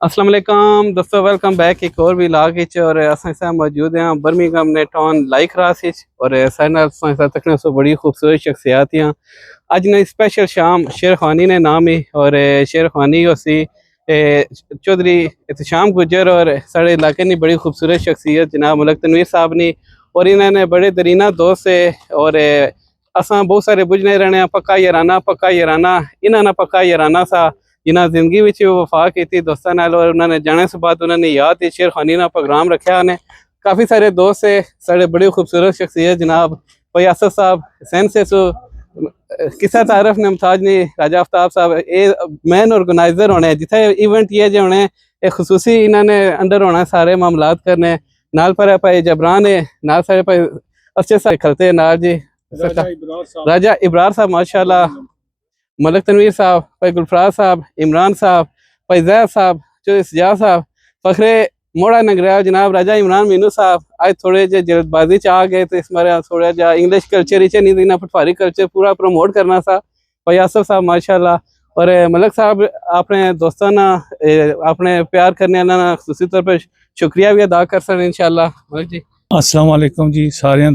अस्सलाम वालेकुम दोस्तों, वेलकम बैक एक और व्लॉग और असां सां मौजूद हैं बर्मिंघम ने टाउन लाइक क्रास और सारे नाल तकने सो बड़ी खूबसूरत शख्सियात हैं। अज ने स्पेशल शाम शेर खानी ने नाम ही और शेर खानी उसी चौधरी एहतशाम गुजर और साढ़े इलाके की बड़ी खूबसूरत शख्सियत जनाब मलक तनवीर साहब ने और इन्होंने बड़े दरीना दोस्त है और असां बहुत सारे बुझने रहने पक्का याराना इन्होंने पक्का याराना सा जिन्हें जिंदगी में वफा की दोस्तों नाल और उन्होंने जाने से बाद उन्होंने याद शेर खानी ना प्रोग्राम रखा उन्हें काफ़ी सारे दोस्त है साढ़े बड़ी खूबसूरत शख्सियत जनाब भाई आसफ साहब हुसैन से किसा तारफ ने मुमताज ने राजा आफ्ताब साहब ये मेन ऑर्गेनाइजर होने जिथे इवेंट ये जो होने एक खसूसी इन्होंने अंडर होना सारे मामलात करने नाल पर भाई जबरान है नाल सारे भाई अच्छे सारे खलते नाल जी राजा इब्रार साहब माशाल्लाह मलक तनवीर साहब भाई गुलफराज साहब इमरान साहब भाई जैद साहब जो सजा साहब फखरे मोड़ा नगरिया जनाब राजा इमरान मीनू साहब आज थोड़े जे जल्दबाजी आ गए तो इस बारे थोड़ा जा इंग्लिश कल्चर ही नहीं देना पटवारी कल्चर पूरा प्रमोट करना सा भाई आसफ साहब माशाल्लाह और मलक साहब अपने दोस्तों ना अपने प्यार करने वाला खसूसी तौर पर शुक्रिया भी अदा कर सकते इंशाल्लाह मलक जी। अस्सलाम वालेकुम जी सारे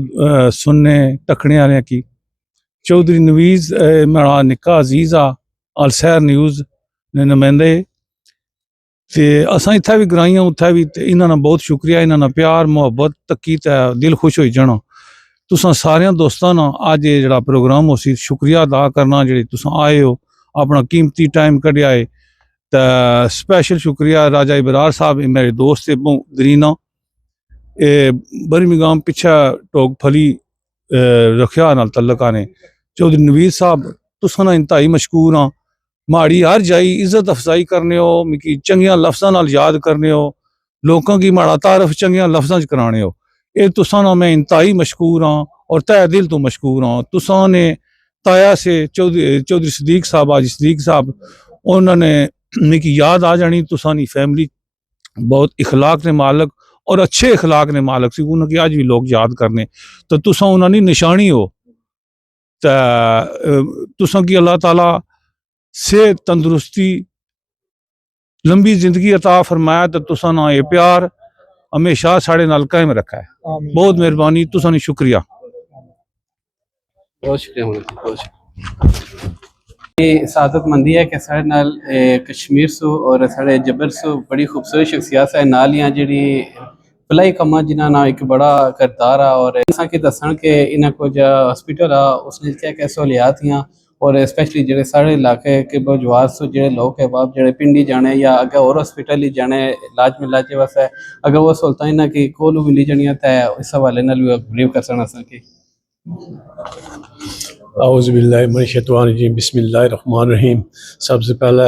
सुनने तकने वाले की चौधरी नवीज़ मेरा निक्का अजीज़ आ अलसैर न्यूज़ ने नुमाइंदे ते असां इत्थै भी ग्राइयां उत्थै भी इन्होंने बहुत शुक्रिया इन्होंने प्यार मुहब्बत तकी दिल खुश हो जाना तुसां सारे दोस्तों ना अज ये जड़ा प्रोग्राम उसी शुक्रिया अदा करना जेह्ड़े तुसां आए हो अपना कीमती टाइम कड्ढेआ है ते स्पेशल शुक्रिया राजा इबरार साहब मेरे दोस्त दरीना बर्मिंघम पिछा टोक फली रखिया नाल तल्लक ने चौधरी नवीज़ साहब तुसां ना इंतहाई मशकूर हाँ माड़ी हर जाई इज्जत अफजाई करने हो मिकी चंगिया लफ्ज़ां नाल याद करने हो लोगों की माड़ा तारफ चंगिया लफ्ज़ां च कराने हो ये तुसां ना मैं इंतहाई मशकूर हाँ और तय दिल तो मशकूर हाँ। तुसां ने ताया से चौधरी सदीक साहब आज सदीक साहब उन्होंने मिकी याद आ जानी तुसां नी फैमिली बहुत इखलाक ने मालक और अच्छे इखलाक ने मालक सी उन्होंने आज भी लोग याद करने तो तुसां उन्होंने निशानी हो तुसां की अल्लाह ताला सेहत तंदुरुस्ती लंबी जिंदगी अता फरमाया तो तुसां ना ये प्यार हमेशा साढ़े नाल कायम रखा है। बहुत मेहरबानी तुसां नी शुक्रिया। बहुत शुक्रिया सादतमंदी है कि साढ़े नाल कश्मीर सो और साढ़े जबर सो बड़ी खूबसूरत शख्सियत है नालियाँ जी भलाई कमा जिन्हों ना एक बड़ा किरदार आ और कि दसन के इन्हों को जो हॉस्पिटल आ उसने क्या क्या सहूलियात हैं और स्पेशली जो साढ़े इलाके के बजवार सो जो लोग है बाप जो पिंडी जाने या अगर और हॉस्पिटल ही जाने इलाज मिलाज वास्ते अगर वो सहूलत इन्हों की कोल मिली जानिया तो इस हवाले भी बिलीव कर सकना कि औज़ुबिल्लाहिमिनश्शैतानिर्रजीम बिस्मिल्लाहिर्रहमानिर्रहीम। सबसे पहले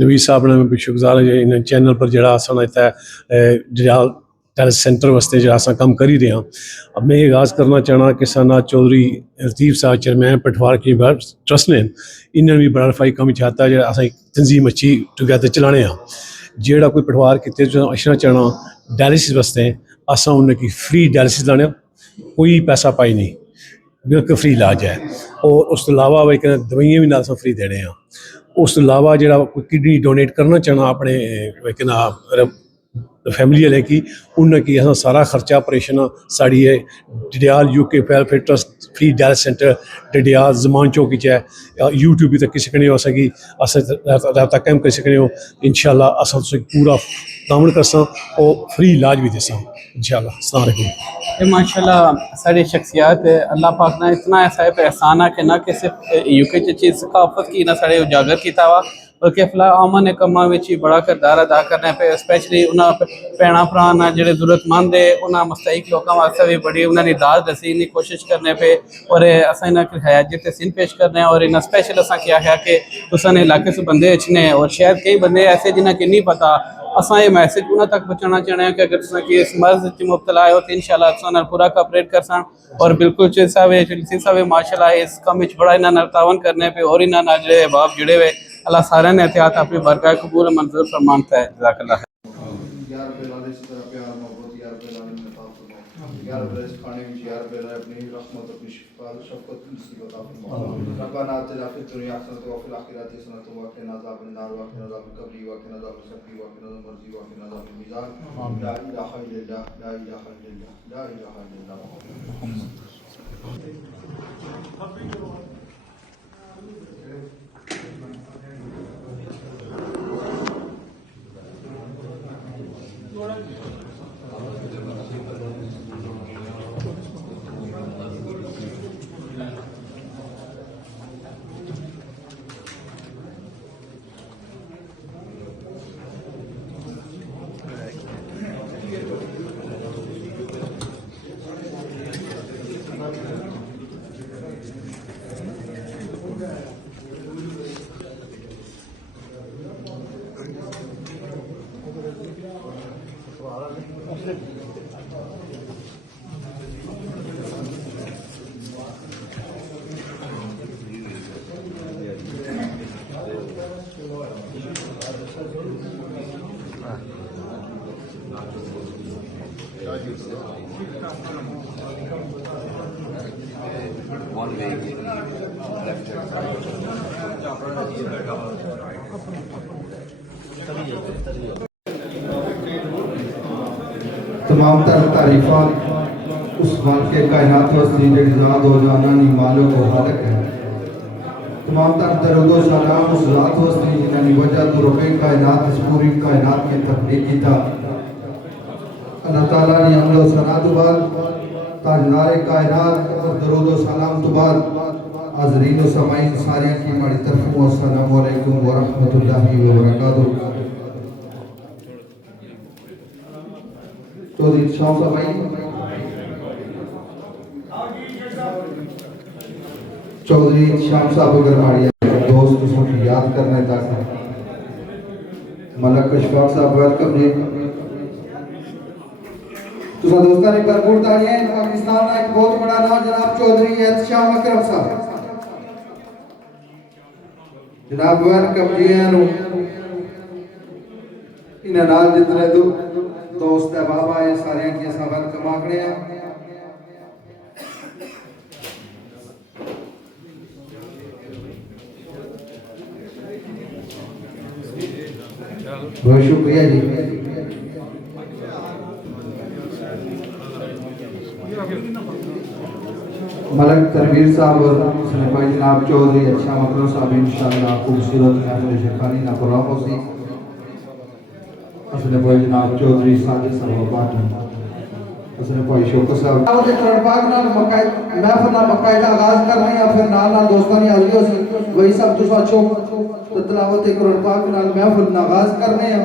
नवीज़ साहब ने मैं शुक्रगुज़ार इन चैनल पर जरा असा इतना जरियाल टैलेंट सेंटर वास्ते जो असा कम कर ही रहे हैं। अब मैं ये आगाज़ करना चाहना कि साना चौधरी लतीफ़ साहब चेयरमैन पटवार की ट्रस्ट ने इन्होंने भी बड़ा रफाई कम चाहता है अस तंजीम अच्छी टुगैदर चलाने जोड़ा कोई पटवार कितने अशना चाहना डायलिसिस वास्ते असा उन्हें फ्री डायलिसिस लाने कोई पैसा पाई नहीं बिल्कुल फ्री इलाज है और उस तो अलावा एक दवाइयाँ भी नाल फ्री देने उस तो अलावा जो कोई किडनी डोनेट करना चाहना अपने फैमिली वाले की उन्हें अस सारा खर्चा ऑपरेशन साड़ी है Dadiyal UK welfare trust free dialysis centre Dadiyal Zaman चौकी च है यूट्यूब भी तक सकने हो असेंगी अस रब्ता कायम कर सकने हो इंशाल्लाह अस पूरा तामन करसा और फ्री इलाज भी देसा इंशाल्लाह। अस्सलाम वालेकुम। माशाल्लाह सारी शख्सियात अल्लाह पाक ने इतना ऐसा एहसान है कि ना कि सिर्फ यूके चीज़ सकाफत की ना साढ़े उजागर किया वा बल्कि फला आमन कमां में बड़ा किरदार अदा करने पे स्पेशली उन्होंने भैन भरा ना जो जरूरतमंद है उन्होंने मुस्तैक लोगों वास्ते भी बड़ी उन्होंने दाद दसी इन्नी कोशिश करने पे और अस इन्हें हयाजियत सिन पेश करने और इन्हें स्पेशल असा क्या है कि तुसाने इलाके से बंदे अच्छे और शायद कई बंदे ऐसे जिन्हें कि नहीं पता असा ये मैसेज उन्होंने तक पहुँचाना चाहते हैं कि अगर तुम कि इस मर्ज च मुबतला हो तो इंशाल्लाह पूरा कॉपरेट कर सन और बिल्कुल साहब माशाल्लाह इस कम बड़ा इन्होंने तावन करने पे और इन्होंने जो बाप जुड़े हुए अल्लाह सारे ने एहतियात अपनी बरकत कबूल मंजूर फरमानता है। जज़ाकल्लाह। या रब इस खाने में या रब अपनी रहमत अपनी शफकत मुसीबत अता फरमा रब्बाना आतिना फिद दुनिया हसनतन व फिल आखिरति हसनतन व क़िना अज़ाबन नार व क़िना अज़ाबल क़ब्र व क़िना अज़ाबल सक़्र व क़िना अज़ाबल मर्ज़ी व क़िना अज़ाबल मीज़ान ला इलाहा इल्लल्लाह ला इलाहा इल्लल्लाह ला इलाहा इल्लल्लाह Muhammad One leg left hand तमाम तर तारीफात उस मालिक के कायनात वस्ती जड़ी ज़ात हो जाना नी मालिक व खालिक है। तमाम तर दरूद व सलाम उस ज़ात वस्ती जिन्होंने वजह तो रुपए कायनात इस पूरी कायनात के तख्लीक की था। अल्लाह ताला ने हमलो सना तो बाद ताजदार कायनात और दरूद व सलाम तो बाद हाज़रीन व समाईन सारियां की हमारी तरफ अस्सलामु अलैकुम व रहमतुल्लाहि व बरकातहू। चौधरी शाह साहब भाई चौधरी शाम साहब गरमाड़िया दोस्त की याद करना है ताकि मलक अशफाक साहब वेलकम जी तुसा दोस्तों ने भरपूर तालियां पाकिस्तान का एक बहुत बड़ा नाम जनाब चौधरी एहतशाम अकरम साहब जनाब वेलकम जी इन्हें नाल जितने दोस्त अहबाब आए सारे की असा वेलकम आखने बहुत शुक्रिया जी। मलक तनवीर साहब और भाई जनाब चौधरी अच्छा मकरो साहब इंशाअल्लाह खूबसूरत महफिल शेखानी ना प्रोग्राम सी असले भाई जनाब चौधरी साजिद साहब बात असले भाई शौकत साहब आवत कुरान पाक नाल मकाई महफिल ना मकायदा आगाज करना या फिर नाल नाल दोस्तां दी हाजिरी होसी वही सब तुसा चो तलावत कुरान पाक नाल महफिल ना आगाज करने हैं।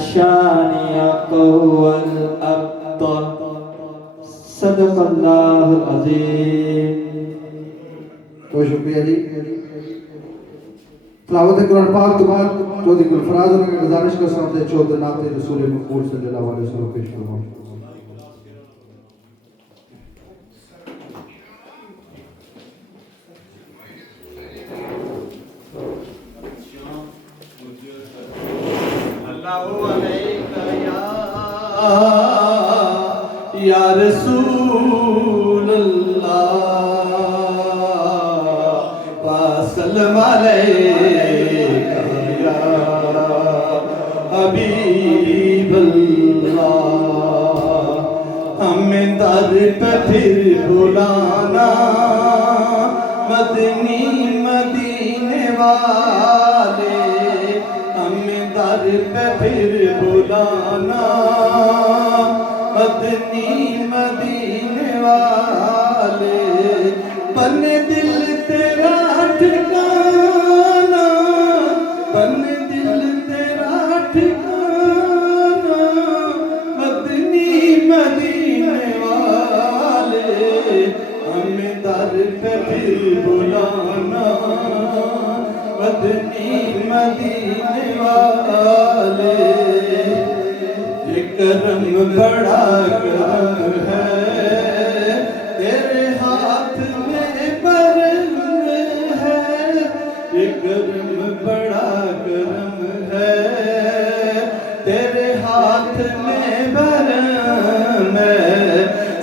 शानियक हुवल अब्तर सदक़ल्लाहुल अज़ीम। बहुत शुक्रिया जी। तिलावत कुरान पाक के बाद चौधरी गुलफराज ने गुजारिश कर सकते चौधरी नाते रसूल मकबूल सल्लल्लाहु अलैहि वसल्लम पेश फरमाओ। या रसूल अल्लाह वसल्लम अलैका या हबीब अल्लाह हमें दर पे फिर बुलाना मदनी मदीने वाले हमें दर पे फिर बुलाना मदनी मदीने वाले बने दिल तेरा ठिकाना बने दिल तेरा ठिकाना मदनी मदीने वाले हमें दर पे फिर बुलाना मदनी मदीने वाले ये करम बड़ा करम है तेरे हाथ में परम है ये करम बड़ा करम है तेरे हाथ में परम है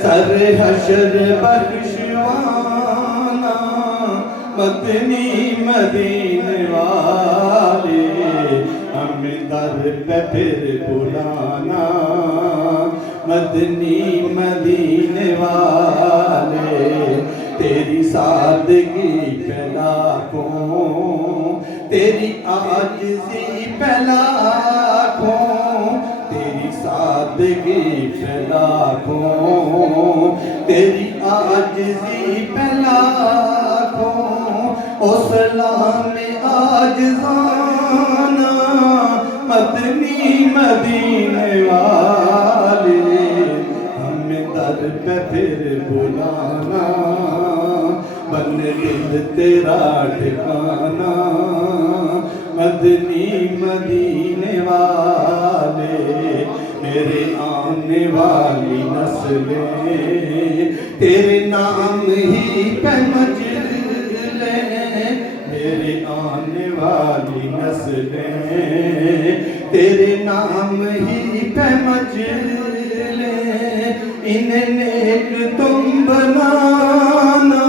सर हशर बख्शवाना मदनी मदीने वाले हमें दर पे फिर बुलाना मदनी मदीने वाले तेरी सादगी पे लाखों तेरी आजिज़ी पे लाखों तेरी सादगी पे लाखों तेरी आजिज़ी पे लाखों ओ सलाम आजिज़ाना मदनी मदीने वाले हमें दर पे फिर बुलाना बन दिल तेरा ठिकाना मदनी मदीने वाले मेरे आने वाली नस्लें तेरे नाम ही पे मजले मेरे आने वाली नस्लें तेरे नाम ही पे मजले इन्हें नेक तुम बनाना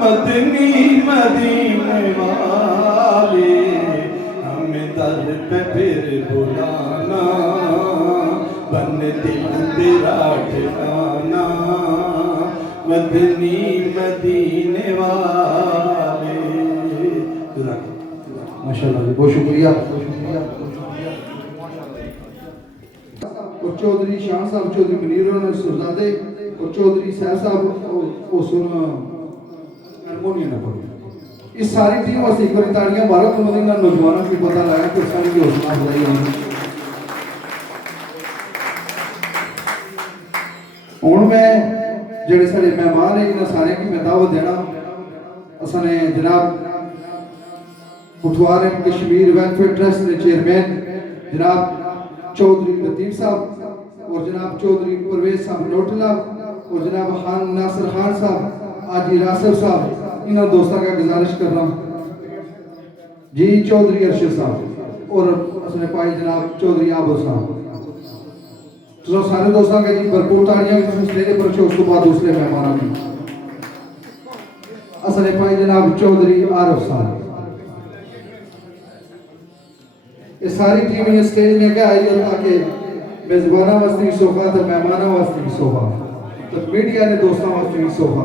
मदनी मदीने वाले हमें दर पे फिर बुलाना बन दिल तेरा ठिकाना मदनी मदीने वाले माशाल्लाह जी, बहुत शुक्रिया। और चौधरी शाह साहब चौधरी मनीर सुरजादे और चौधरी सैफ साहब वो सुन हारमोनियम ना पढ़ो इस सारी टीम वास्ते एक बार तालियां मारो तो मतलब नौजवानों को पता लगा कि सारी की हौसला अफजाई होगी। हुण मैं जेड़े सारे मेहमान है इन्हां सारे की मैं दावत देना असने जनाब पुठवार एंड कश्मीर वेलफेयर ट्रस्ट के चेयरमैन जनाब चौधरी लतीफ साहब और जनाब चौधरी परवेज साहब नोटला और जनाब खान नासिर खान साहब आजी रासिफ साहब इन दोस्तों का गुजारिश कर रहा हूँ जी चौधरी अरशद साहब और असने पाई जनाब चौधरी आबो साहब तो सारे दोस्तों का जी भरपूर तालियां स्टेज पर उसके बाद दूसरे मेहमानों की असने पाई जनाब चौधरी आरिफ साहब ये सारी टीम ये स्टेज में क्या आई है ताकि मेजबाना वास्ते भी सोफा तो मेहमाना वास्ते भी सोफा तो मीडिया ने दोस्तों वास्ते भी सोफा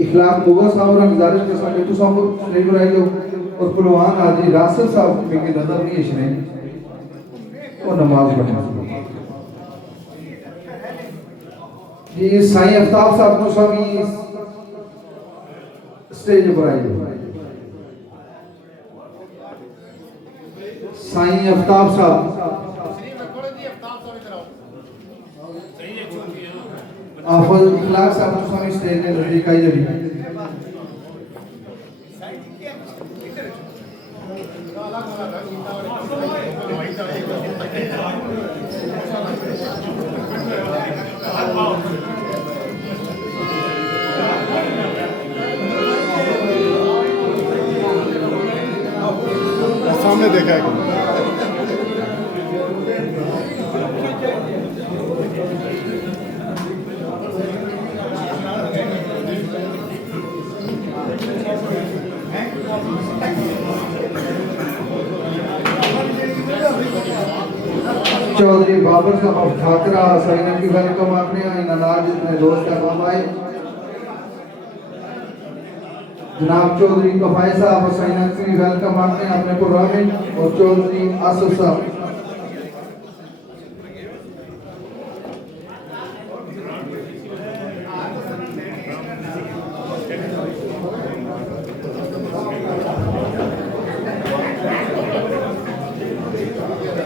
इखलाक मुगल साहब और गुजारिश कर सकते तो सब स्टेज पर आई हो और पहलवान हाजी रासिफ साहब की नजर नहीं है इसने और नमाज पढ़ना जी साईं अफ्ताब साहब को स्वामी स्टेज पर आई साईं अफ्ताब साहब आफल इखलाक साहब को स्वामी स्टेज में नजदीक आई जब सामने देखा है चौधरी बाबर साहब ठाकरा सही की वेलकम आपने इन अनाज अपने दोस्त का आए जनाब चौधरी कफाई साहब हुसैन की वेलकम आपने अपने प्रोग्राम में और चौधरी आसिफ साहब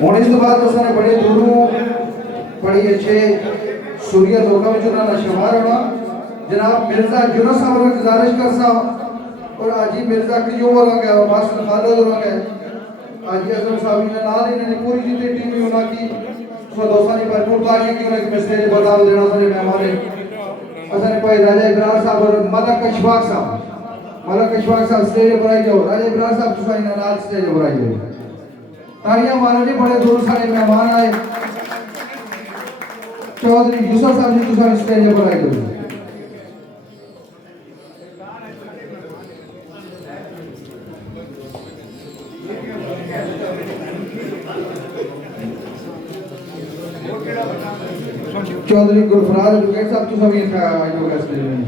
और इस बाद उसने बड़े दूरों बड़ी अच्छे सूर्य लोगों में चुना शुमार होना जनाब मिर्जा यूनुस साहब को गुजारिश कर साहब और आजी मिर्जा क्यों हो गया मास्टर खालिद हो गया आजी अजम साहब ने नाल इन्होंने पूरी जितनी टीम होना की उसमें दोस्तों ने भरपूर बात की उन्हें मैसेज बता देना सारे मेहमान ने असने भाई राजा इब्राहिम साहब और मलक अशफाक साहब स्टेज पर आई जाओ राजा इब्राहिम साहब तुसा इन नाल स्टेज पर आई जाओ तालियां मारो जी बड़े दूर सारे मेहमान आए चौधरी यूसुफ साहब जी तुसा स्टेज पर आई जाओ चौधरी गुलफराज एडवोकेट साहब तुसा भी आई जाओ स्टेज में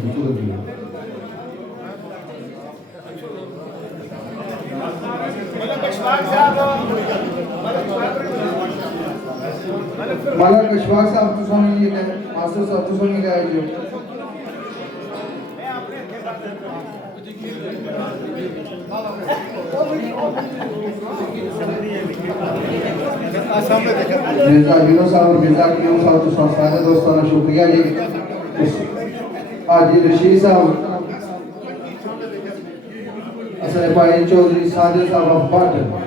मलक अशफाक साहब तुसा ने ये मास्टर साहब तुसा ने कहा जो मिर्जा यूनुस साहब और मिर्जा क्यों साहब तुसा सारे दोस्तों का शुक्रिया जी आज रशीद साहब असले भाई चौधरी सादिक साहब अब्बाट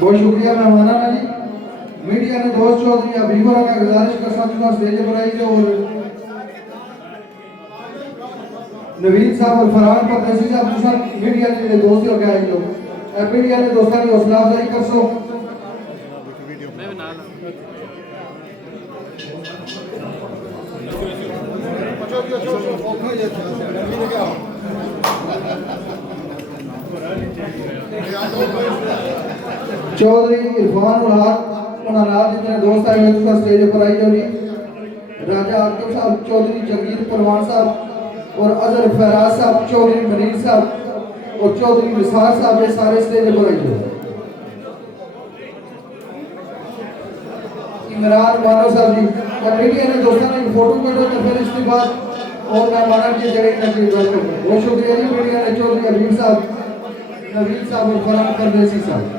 बहुत शुक्रिया मेहमाना जी मीडिया ने दोस्त चौधरी अबीबरा का गुजारिश कर सकता स्टेज पर आई और नवीन साहब और फरहान परदेसी साहब तुसा मीडिया ने दोस्त हो गए जो मीडिया ने दोस्तों की हौसला अफजाई कर सो चौधरी इरफान उल हक उन्होंने जितने दोस्त आए हुए स्टेज पर आई जो राजा आकिब साहब चौधरी जगीर परवान साहब और अजहर फैराज साहब चौधरी मनीर साहब और चौधरी निसार साहब ये सारे स्टेज पर आई जो इमरान मानो साहब जी मीडिया ने दोस्तों ने फोटो करो तो फिर इसके बाद और मेहमान की जगह नजीब वेलकम बहुत शुक्रिया जी मीडिया ने चौधरी अबीब साहब नवीन साहब और फरहान परदेसी साहब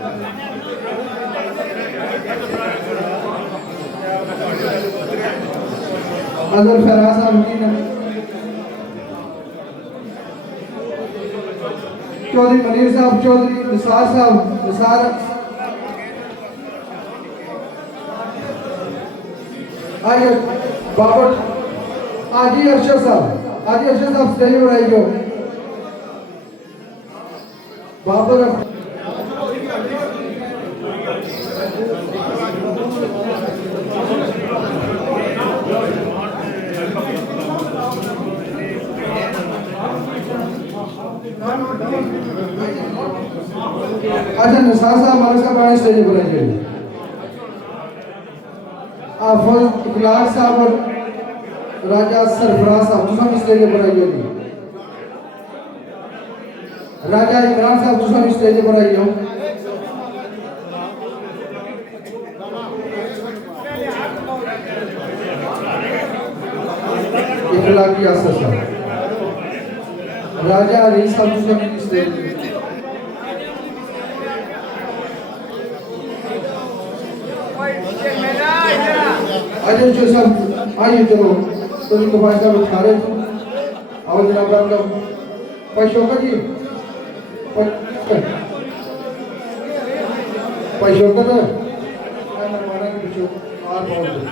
अजहर फैराज साहब जी ने चौधरी मनीर साहब चौधरी निसार साहब निसार आइए बाबर आजी अरशद साहब स्टेज पर आई जो बाबर अच्छा निसार साहब मलिक साहब आए स्टेज पर आइए आफज इखलास साहब और राजा सरफराज साहब तुम स्टेज पर आइए राजा इमरान साहब तुम स्टेज पर आइए इखलाकी आसर साहब राजा अली साहब तुम स्टेज पर आइए जो सब आइए चलो तो इनको भाई साहब उठा रहे थे आओ जनाब राम भाई शौकत जी भाई शौकत है मेहमाना के पीछे और बहुत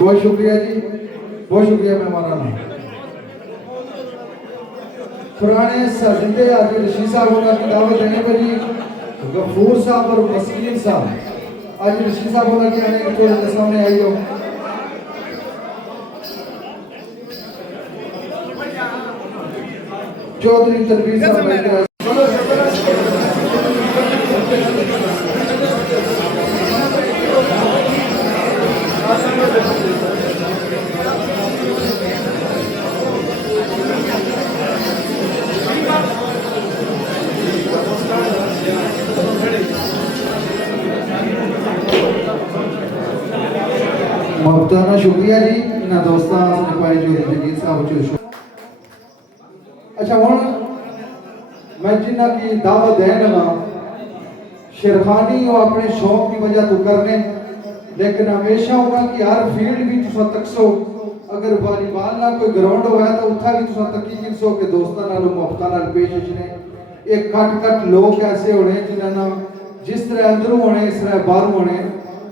बहुत शुक्रिया जी, बहुत शुक्रिया मेहमानान। पुराने जिंदे आज रशीद साहब होना की दावत देने पर जी गफूर साहब और मस्कीन साहब आज रशीद साहब होना की आने के थोड़े सामने आई हो। चौधरी तनवीर साहब मोहब्बताना शुक्रिया जी इन्होंने दोस्तों सिपाही जो जगीर साहब जो। अच्छा हूँ मैं जिन्ना की दावत देन लगा शेरखानी और अपने शौक की वजह तो करने, लेकिन हमेशा होगा कि हर फील्ड भी तुसा तकसो। अगर वॉलीबॉल ना कोई ग्राउंड होया तो उत्था भी तुसा तकी किसो के दोस्तों नाल मोहब्बतां नाल पेश ने। एक कट लोग ऐसे होने जिन्हां जिस तरह अंदरों होने इस तरह बाहर होने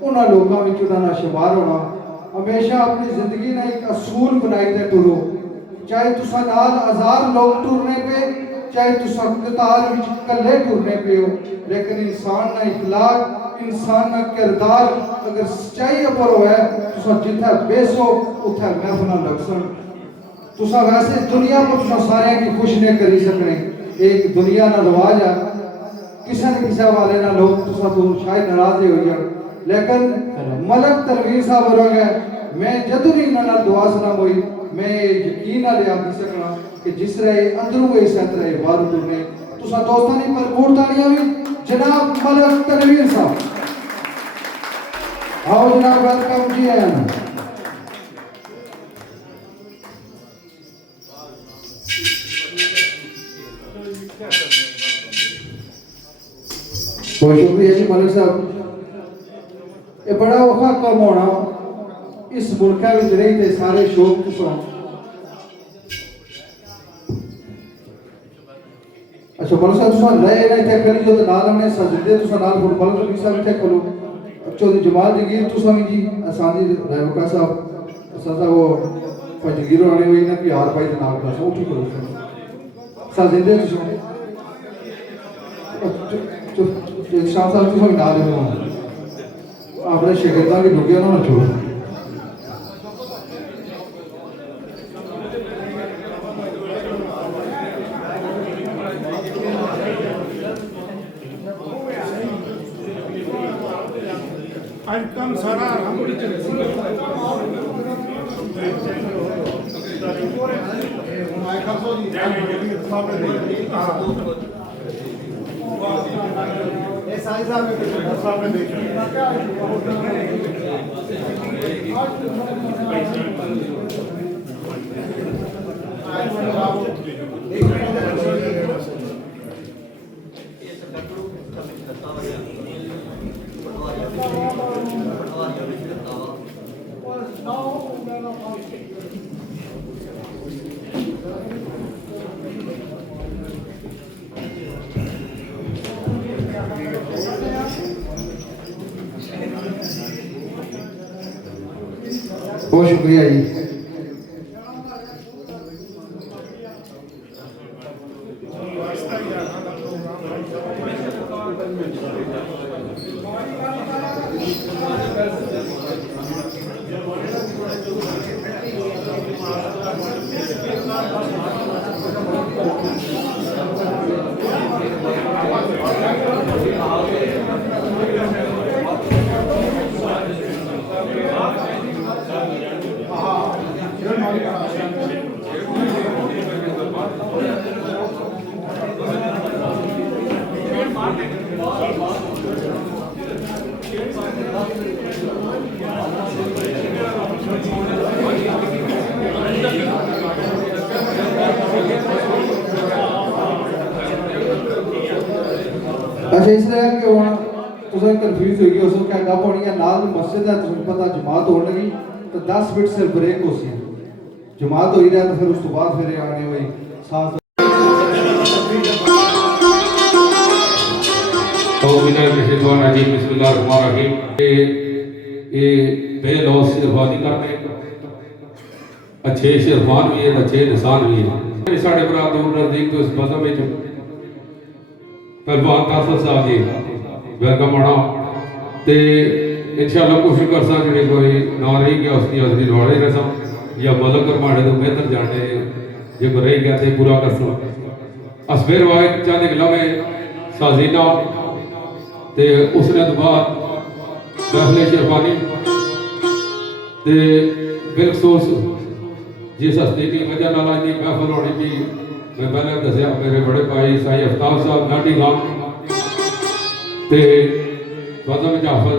उन्हां लोगों विच उन्हां शुमार होना। हमेशा अपनी जिंदगी ने एक असूल बनाई दे टुरो, चाहे तुसा नाल हजार लोग टुरने पे, चाहे तुसा कतार विच कल्ले टुरने पे हो, लेकिन इंसान ना इखलाक इंसान ना किरदार अगर सच्चाई पर होए तुसा जिथे बेसो उथे महफिल लगसन। तुसा वैसे दुनिया को तुसा सारे की खुश नहीं करी सकने, एक दुनिया ना रवाज है किसी न किसी वाले ना लोग तुसा तो शायद नाराज हो जाए, लेकिन मलक तनवीर साहब हो गए मैं जदों भी इन्हां नाल दुआ सलाम हुई मैं यकीन नाल आखी सकना कि जिस तरह अंदरों इस तरह बाहर टुरने। तुसा दोस्तां दी भरपूर तालियां भी जनाब मलक तनवीर साहब। आओ जनाब वेलकम जी आया। बहुत शुक्रिया जी मलक साहब। ये बड़ा औखा कम होना इस मुल्क में रही थे सारे शौक तुसा। अच्छा मलक साहब तुसा लय ना इथे करी जो नाल हमने सजदे तुसा नाल फुटबॉल तो भी सब इथे करो। चौधरी जमाल जगीर तुसा भी जी असानी रेवका साहब असा वो भाई जगीर आने हुई ना कि यार भाई नाल का सो ठीक करो सजदे तुसा शाह साहब तुसा भी नाल हो अपने शिकरदा की डुगिया ना छोड़। कम सारा बहुत शुक्रिया जी। अच्छा इसलिए कि हुण तुसें कन्फ्यूज होई गए उस क्या गप होनी है नाल मस्जिद है तुसें पता जमात होने लगी तो 10 मिनट सिर्फ ब्रेक हो सी जमात होई रहा तो फिर उस तो बाद फिर आने हुई साथ तो बिस्मिल्लाहिर्रहमानिर्रहीम ये बेलौस शेरवानी करने अच्छे शेरवान भी है अच्छे निशान भी है साढ़े भरा दूर नजदीक तो इस मजहब में पहलवान कासर साहब जी वेलकम आना ते इंशाअल्लाह कोशिश कर सा जेडे कोई ना रही गया उसकी हाजरी लवाड़े रसा या मदद करवाने तो बेहतर जाने जे रही गया तो पूरा कर सा असफेर वाहिद चंद गिलावे साजीना ते उसने तो बाद महफिल शेरवानी ते बिलखसूस जिस हस्ती की वजह नाल अज दी महफिल होनी भी मैं पहले दसिया मेरे बड़े भाई साईं अफ्ताब साहब नाटी खान ते मजहब जाफर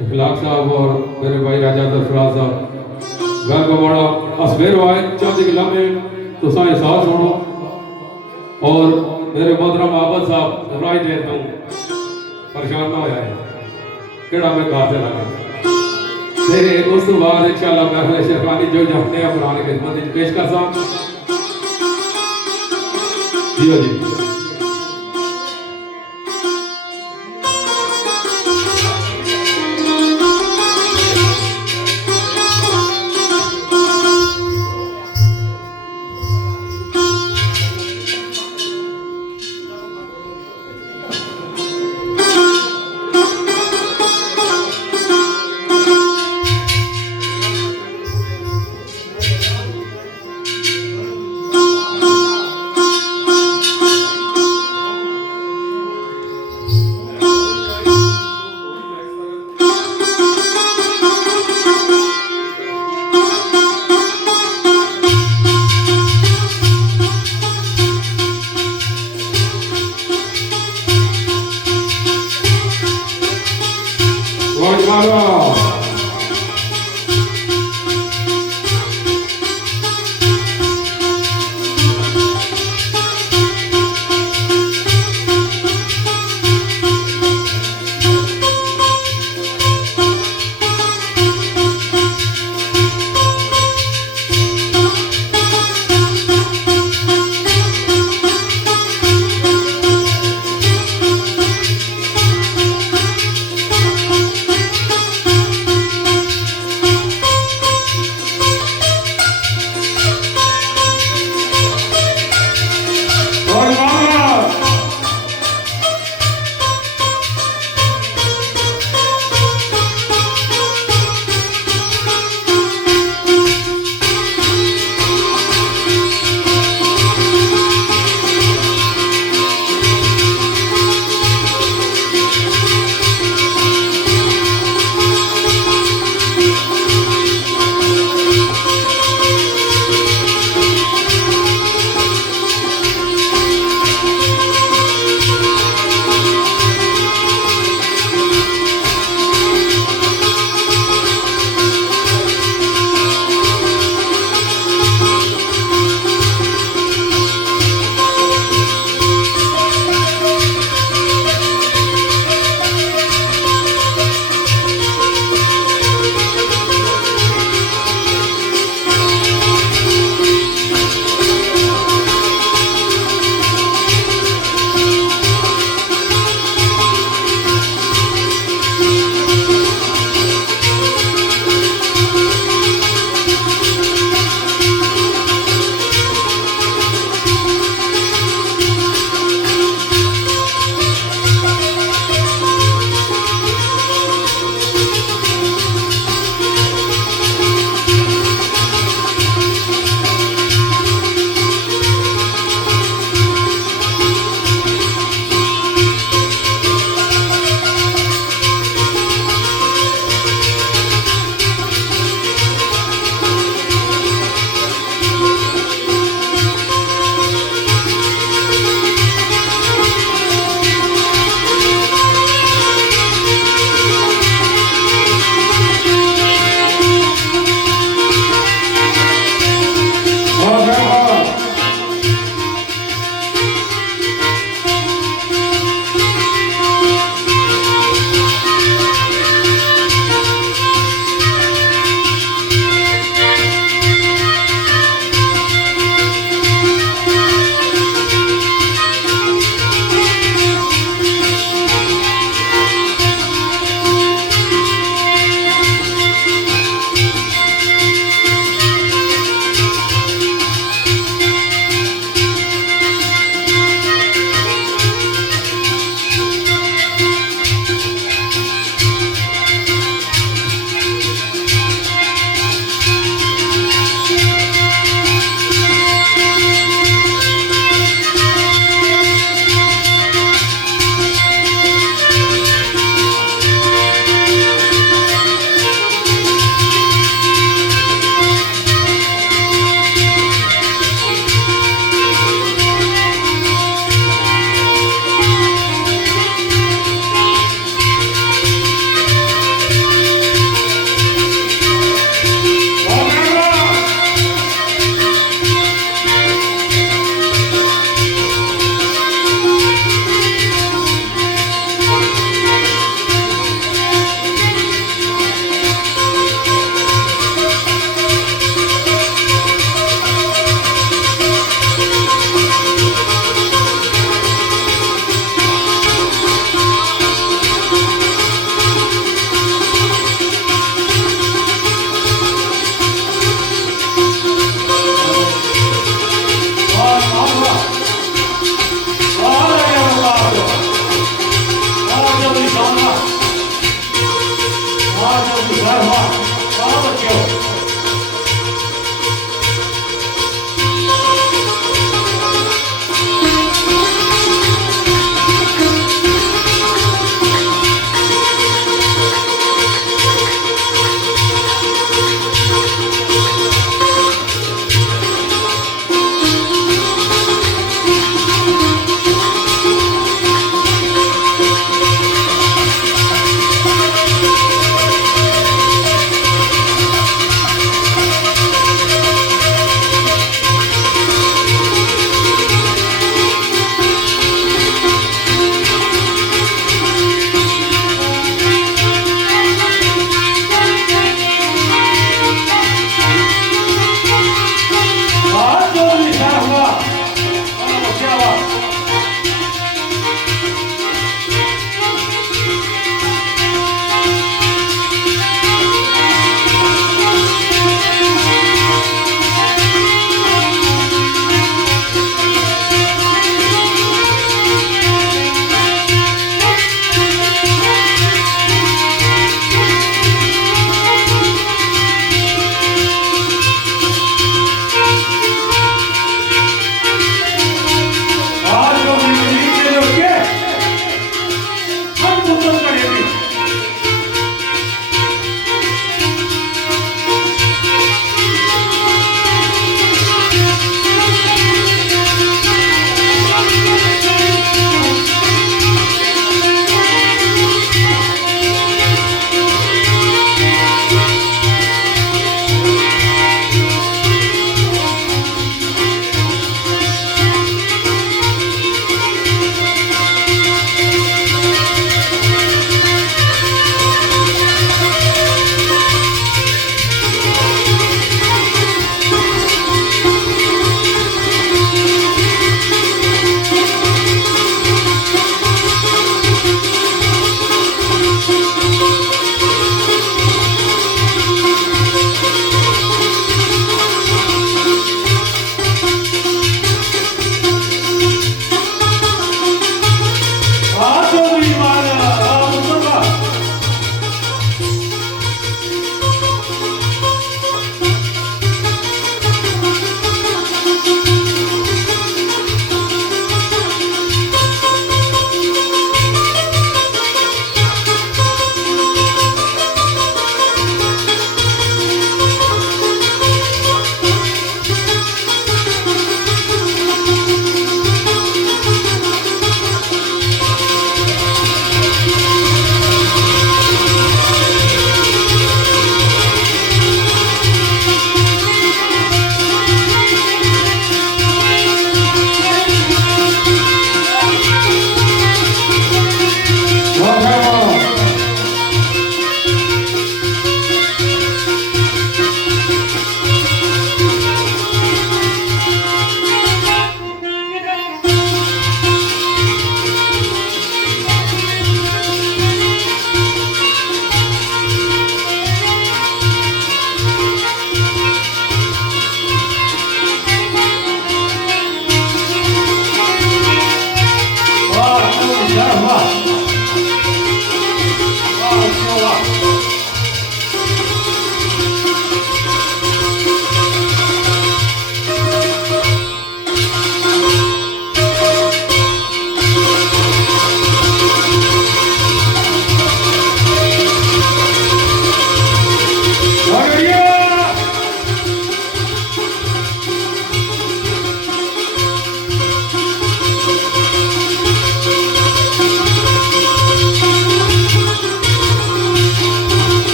इखलाक साहब और मेरे भाई राजा दरफराज साहब घर गवाड़ा असफेर वाहिद चंद गिलावे तुसा एहसास होना और मेरे मोहतरम आबद साहब राय देता हूँ परेशान ना होया है केड़ा मैं गा से लगा ते उस तो बाद इंशाअल्लाह महफिल शेरवानी जो अपने कुरान की खिदमत में पेश कर सा जी जी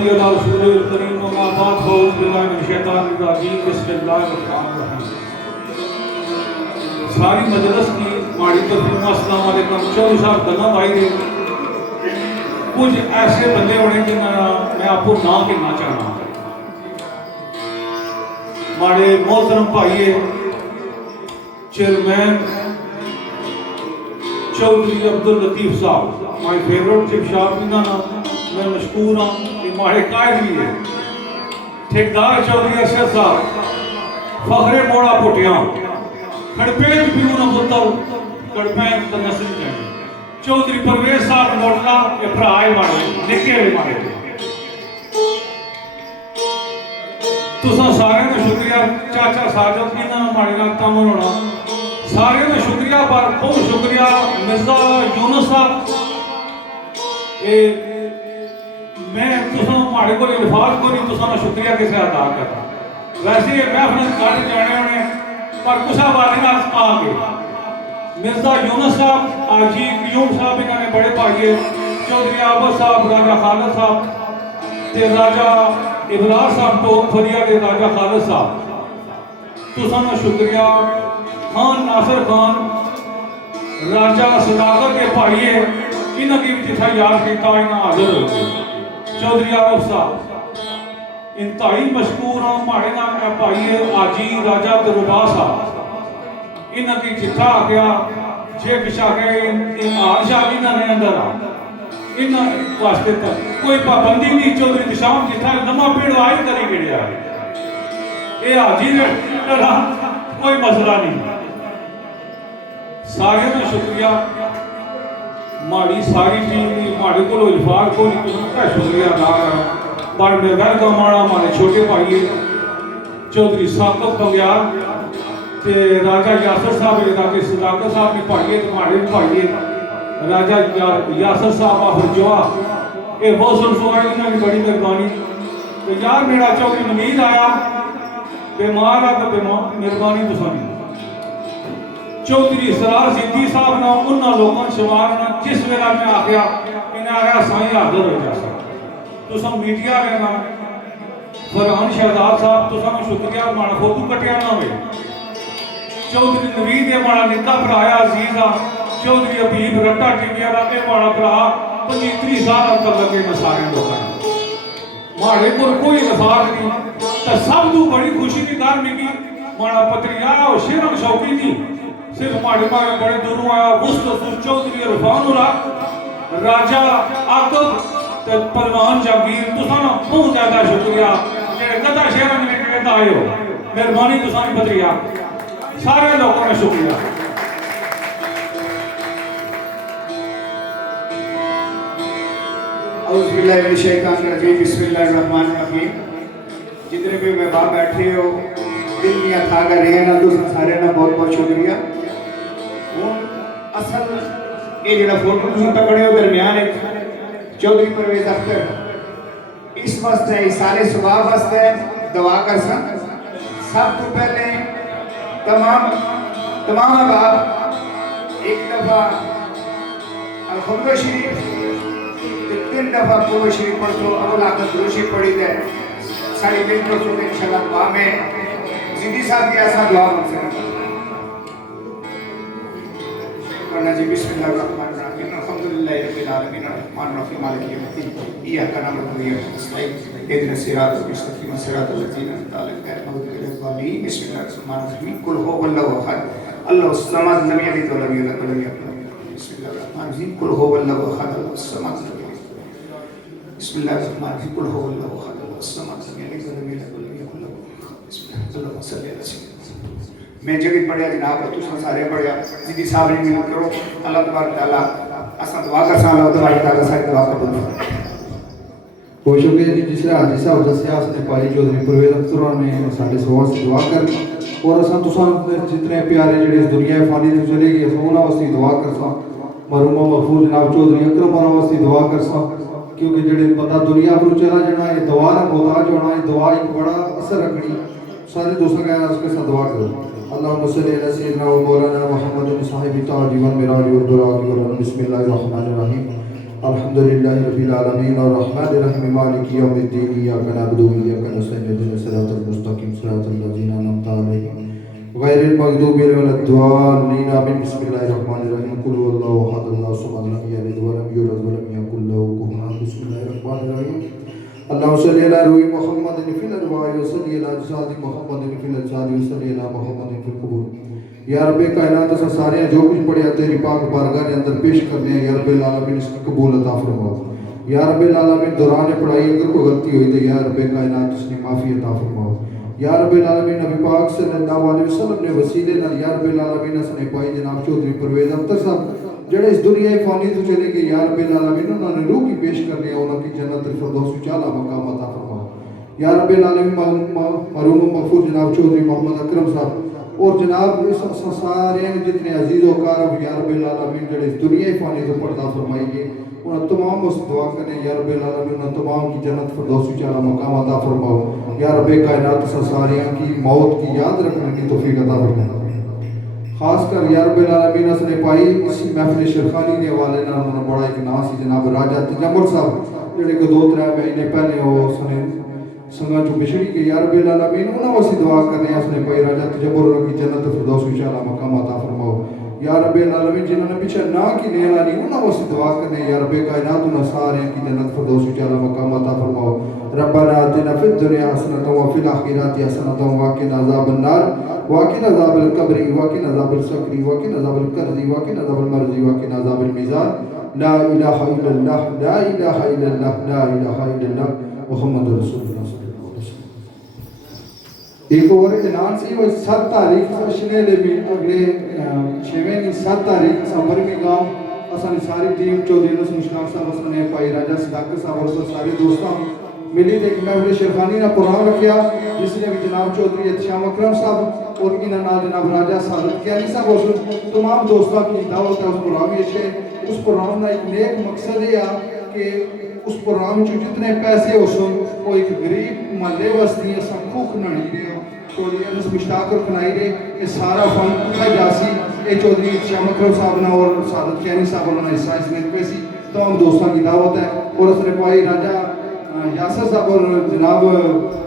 नसल्ली अला रसूलिल करीम व मा बाद फौज बिल्लाहि मिनश शैतानिर रजीम बिस्मिल्लाहिर रहमानिर रहीम। सारी मजलिस की माड़ी तफसीम अस्सलाम वालेकुम। चौधरी साहब गल्लां भाई दे कुछ ऐसे बंदे होने जिन्होंने मैं आपको ना कहना चाहना। माड़े मोहतरम भाई चेयरमैन चौधरी अब्दुल लतीफ साहब, माय फेवरेट चिफ साहब, इन्होंने मैं मशकूर हाँ। ये माड़े कायद भी है ठेकेदार चौधरी अरशद साहब, फखरे मोड़ा पुटिया, खड़पेज पीऊ ना पुत्र कड़पैन का नस्ल कहते। चौधरी परवेज साहब नोटला ये भरा ही मारे निके भी मारे। तुसा सारे का शुक्रिया चाचा साजो इन्होंने मारे नाल तामन होना सारे का शुक्रिया पर बहुत शुक्रिया मिर्जा यूनुस साहब। ये मैं तुसा मारे को अल्फाज को नहीं तुसा शुक्रिया किसे अदा करता। वैसे महफिल कट जाने होने पर कुछ बारे नाल आके मिर्जा यूनुस साहब, आजी क्यूम साहब, इन्होंने बड़े भाई चौधरी आबद साहब, राजा खालिद साहब ते राजा इबरार साहब तो फरिया के राजा खालिद साहब, तुसा शुक्रिया। खान नासिर खान, राजा सदाकत के भाई इन्होंने भी जिथा याद किया इन्हें हाजिर हो। चौधरी आरफ साहब इंतहाई मशकूर हाँ। माड़े नाम भाई आजी राजा दरबार साहब, इन्होंने जिथा आ गया जे पिछा गए आशाह इन्होंने अंदर आ इन वास्ते तक कोई पाबंदी नहीं। चौधरी निशाम जिथा नवा पेड़ आई करी गिड़िया ये हाजी ने कोई मसला नहीं। सारे का शुक्रिया। माड़ी सारी टीम माड़े को इल्फाज को शुक्रिया अदा करा। पर मैं वेलकम आना हमारे छोटे भाई चौधरी साकब बंग्याल ते राजा यासर साहब, राजा सदाकत साहब ने भाई माड़े भाई राजा यासर साहब आफर जोआ ये बहुत सुनसुआ इन्होंने बड़ी मेहरबानी। तो यार मेरा चौधरी नमीद आया बीमार आ तो मेहरबानी तुसानी। चौधरी सरार सिद्धी साहब ना उन्होंने लोगों शुमार ना जिस वेला मैं आ गया इन्हें आया साईं हाजिर हो जा तुसा मीडिया रहना। फरहान शहजाद साहब तुसा शुक्रिया माड़ा फोटो कटिया ना हो। चौधरी नवीद ये माड़ा निका भराया अजीज आ। चौधरी हबीब रट्टा टीवी वाला ये माड़ा भरा 25-30 साल तक लगे न सारे लोगों माड़े को कोई लफाज नहीं। तो सब तू बड़ी खुशी की गल मिली माड़ा पत्रिया और शेरन शौकी नहीं सिर्फ माड़े माड़े बड़े दूरों आया। मुस्तफा चौधरी इरफानुल्ला, राजा आकब ते पहलवान जागीर तुसा बहुत ज्यादा शुक्रिया जेड़े कदा शेरन में कहता आए हो। मेहरबानी तुसा पत्रिया सारे लोगों का शुक्रिया। बिस्मिल्लाहिर्रहमानिर्रहीम। जितने भी मेहमान बैठे हो दिल में था कर रहे हैं ना तुम सारे ना बहुत बहुत शुक्रिया। हूँ असल ये जो फोटो तुम पकड़े हो दरम्यान चौधरी परवेज अख्तर इस वास्ते सारे सुबह वास्ते दुआ कर सब तो पहले तमाम अहबाब एक दफ़ा अल-खुमरा शरीफ 3 दफ़ा कुरान शरीफ पढ़ तो अवल आकर दुरूशी पढ़ी दे सारी मिलकर तो इंशाल्लाह दुआ में जिंदगी साहब की ऐसा दुआ मांग सकते करना जी। बिस्मिल्लाहिर्रहमानिर्रहीम अल्हम्दुलिल्लाहि रब्बिल आलमीन अर्रहमानिर रहीम मालिकि यौमिद्दीन इय्याका नअबुदु व इय्याका नस्तईन इहदिनस सिरातल मुस्तकीम सिरातल लज़ीना अनअमता अलैहिम गैरिल मग़दूबि अलैहिम बिस्मिल्लाहिर्रहमानिर्रहीम कुल हुवल्लाहु अहद अल्लाहुस समद लम यलिद व लम यूलद व लम यकुल लहु कुफुवन अहद। बिस्मिल्लाहिर्रहमानिर्रहीम कुल हुवल्लाहु अहद अल्लाहुस समद लम यलिद बिस्मिल्लाहिर्रहमानिर्रहीम कुल हुवल्लाहु अहद अल्लाहुस समद लम यलिद व लम यूलद व लम यकुल लहु कुफुवन अहद। बिस्मिल्लाह सल्लल्लाहु अलैहि वसल्लम। मैं जगत पढ़िया जनाब तुसा सारे पढ़िया जिदी साहब ने मिल करो अल्लाह तबारक तआला असा दुआ कर सा अल्लाह तबारक तआला सारी दुआ कबूल करे। बहुत शुक्रिया जी। जिस हाजी साहब दसिया उसने पारी चौधरी परवेज अख्तर ने साढ़े सवा से दुआ कर और असा तुसा जितने प्यारे जेडे इस दुनिया फानी तो चले गए उन्होंने वास्ते दुआ कर सा मरूमा महफूज जनाब चौधरी अकरम होना वास्ते दुआ कर सा क्योंकि जेडे बंदा दुनिया पर चला जाना ये दुआ ना मोहताज होना ये दुआ एक बड़ा असर रखनी सारे दोस्तों का उसके साथ दुआ करो। अल्लाहुम्मा सल्ली अला सय्यिदिना व मौलाना मुहम्मद साहिब ताज व मिराज व दुराज व बिस्मिल्लाहिर्रहमानिर्रहीम अल्हम्दुलिल्लाहि रब्बिल आलमीन और रहमानिर रहीम मालिकि यौमिद्दीन इय्याका नअबुदु व इय्याका नस्तईन इहदिनस सिरातल मुस्तकीम सिरातल लज़ीना अनअमता अलैहिम गैरिल मग़दूबि अलैहिम आमीन बिस्मिल्लाहिर रहमानिर रहीम कुल हुवल्लाहु अहद अल्लाहु समद लम यलिद व लम यूलद व लम यकुल लहू कुफुवन अहद बिस्मिल्लाहिर रहमानिर रहीम अल्लाहु सल्ली अला रूहि मुहम्मदिन फिल अरवाहि व सल्ली अला जसादि मुहम्मदिन फिल अजसादि व सल्ली अला मुहम्मदिन फिल कुबूर। या रब्बे कायनात असां सारे जो कुछ पढ़िया तेरी पाक बारगाह के अंदर पेश करने हैं या रब्बे आलमीन इसकी कबूल अता फरमाओ। या रब्बे आलमीन दौरान पढ़ाई अगर कोई गलती हुई तो या रब्बे कायनात उसकी माफ़ी अता फरमाओ। या रब्बे आलमीन नबी पाक सल्लल्लाहु अलैहि वसल्लम ने वसीले नाल या रब्बे आलमीन असने पाई जनाब चौधरी परवेज अख्तर साहब जेड़े इस दुनिया फानी तो चले गए या रब्बे आलमीन उन्होंने रूह की पेश करने उनकी जन्नत फिरदौस में आला मकाम अता फरमाओ। या रब्बे आलमीन मरहूम मगफूर जनाब चौधरी मोहम्मद अकरम साहब और जनाब इस सारे जितने अजीज़ व कारब या रब्बिल आलमीन जेड़े इस दुनिया फानी से पर्दा फरमाइए उन तमाम उस दुआ करें या रब्बिल आलमीन उन तमाम की जन्नत फिरदौस में आला मकाम अता फरमाओ। या रब्बे कायनात सारे की मौत की याद रखने की तौफीक अता फरमाओ। खासकर या रब्बिल आलमीन असने पाई इसी महफिल शेरखानी के हवाले नाल उन्होंने बड़ा एक नाम सी जनाब राजा तजम्मुल साहब जेड़े को 2-3 महीने पहले वो सने संगा जो बिछड़ी के या रब्बिल आलमीन उन्हें वसी दुआ करने असने पाई राजा तजम्मुल की जन्नत फिरदौस में आला मकाम अता फरमाओ। या रब्बिल आलमीन जिन्होंने पीछे ना की नेला नहीं उन्हें वसी दुआ करने या रब्बे कायनात उन्हें सारे की जन्नत फिरदौस में आला मकाम अता फरमाओ। रब्बना आतिना फिद दुनिया हसनतन व फिल आखिरति हसनतन व क़िना अज़ाबन नार व क़िना अज़ाबल क़ब्रि व क़िना अज़ाबल सकरी व क़िना अज़ाबल कर्ज़ि व क़िना अज़ाबल मर्ज़ि व क़िना अज़ाबल मीज़ान ला इलाहा इल्लल्लाह ला इलाहा इल्लल्लाह ला इलाहा इल्लल्लाह मुहम्मदुर रसूलुल्लाह सल्लल्लाहु अलैहि वसल्लम। एक और ऐलान सी वो 7 तारीख शनिवार में अगले 6वें की 7 तारीख संबर में गांव असन सारी टीम चौधरी नस मुश्ताक साहब असने पाई राजा सदाकत साहब और सारे दोस्तों मिली एक महफिल शेरखानी का प्रोग्राम रखा जिसने भी जनाब चौधरी एहतशाम अकरम साहब और इन्होंने नाल जनाब राजा सादत कियानी साहब और तमाम दोस्तों की दावत है उस प्रोग्राम में। उस प्रोग्राम का एक नेक मकसद ये है कि उस प्रोग्राम में जितने पैसे हो सुन वो एक गरीब महल्ले बस्ती खूह खनाई रहे चौधरी मुश्ताक और खनाई रहे ये सारा फंड जासी ये चौधरी एहतशाम अकरम साहब ने और सादत कियानी साहब उन्होंने हिस्सा इसमें पैसी तमाम दोस्तों की दावत है। और उसने पाई राजा यासर साहब और जनाब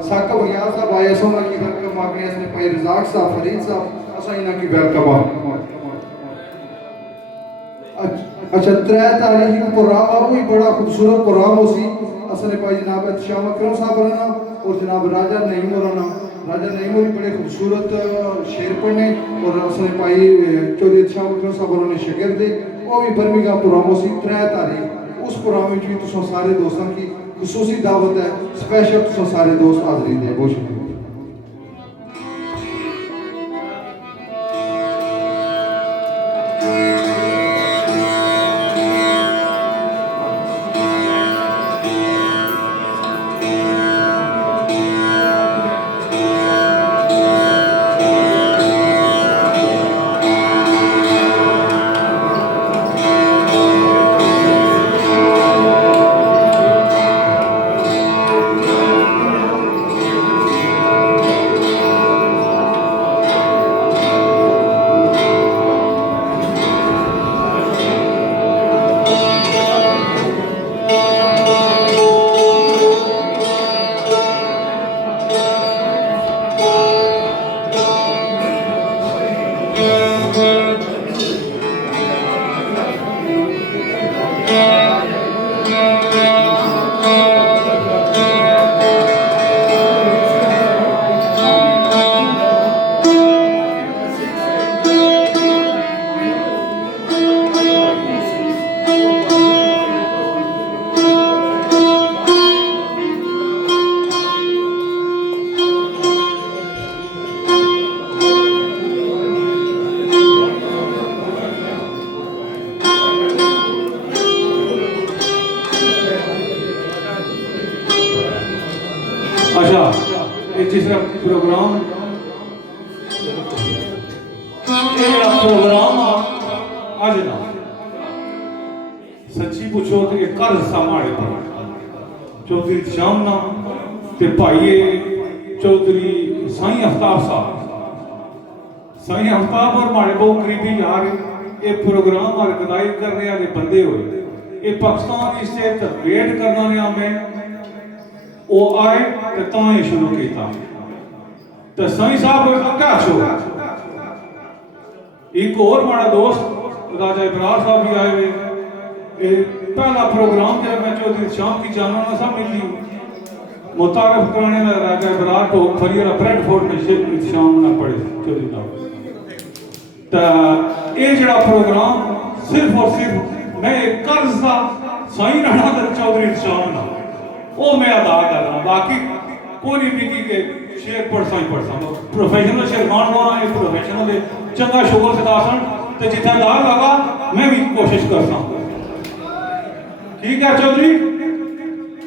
साकब गयास साहब आए सोना की बरकत मांगे इसने पाई रजाक साहब फरीद साहब असा इना की बरकत मांगे। अच्छा 3 तारीख को प्रोग्राम वो भी बड़ा खूबसूरत प्रोग्राम होसी असने पाई जनाब एहतशाम अकरम साहब रहना और जनाब राजा नईम रहना राजा नईम भी बड़े खूबसूरत शेर पढ़ने और असने पाई चौधरी एहतशाम अकरम साहब उन्होंने शागिर्द वो भी बर्मिंघम प्रोग्राम होसी 3 तारीख उस प्रोग्राम में भी तुम सारे दोस्तों की खुसूसी दावत है स्पेशल तुम सारे दोस्त हाजिरी दे। बहुत शुक्रिया। अच्छा ये तीसरा प्रोग्राम आज ना सच्ची पूछो तो ये कर सामाड़े पर चौधरी शाम ना ते भाईए चौधरी साईं आफ्ताब साहब साईं आफ्ताब और माड़े बहुत करीबी यार ये प्रोग्राम ऑर्गेनाइज करने वाले बंदे हुए ये पाकिस्तान इससे वेट करना नहीं हमें वो आए तो तां ही शुरू किया तो सही साहब क्या छो एक और हमारा दोस्त राजा इब्रार साहब भी आए हुए पहला प्रोग्राम जब मैं चौधरी शाम की जानना सब मिली मुतारफ कराने में राजा इब्रार को फरियर ब्रेडफोर्ड में शाम ना पड़े चौधरी साहब तो ये जड़ा प्रोग्राम सिर्फ और सिर्फ मैं कर्ज था साई राणा चौधरी शाम ना वो मैं अदा कर रहा बाकी कोई नहीं के शेर पढ़सा ही पढ़सा प्रोफेशनल शेर खान होना है प्रोफेशनल चंगा शुगर से दासन तो जितना दार लगा मैं भी कोशिश करता हूँ ठीक है चौधरी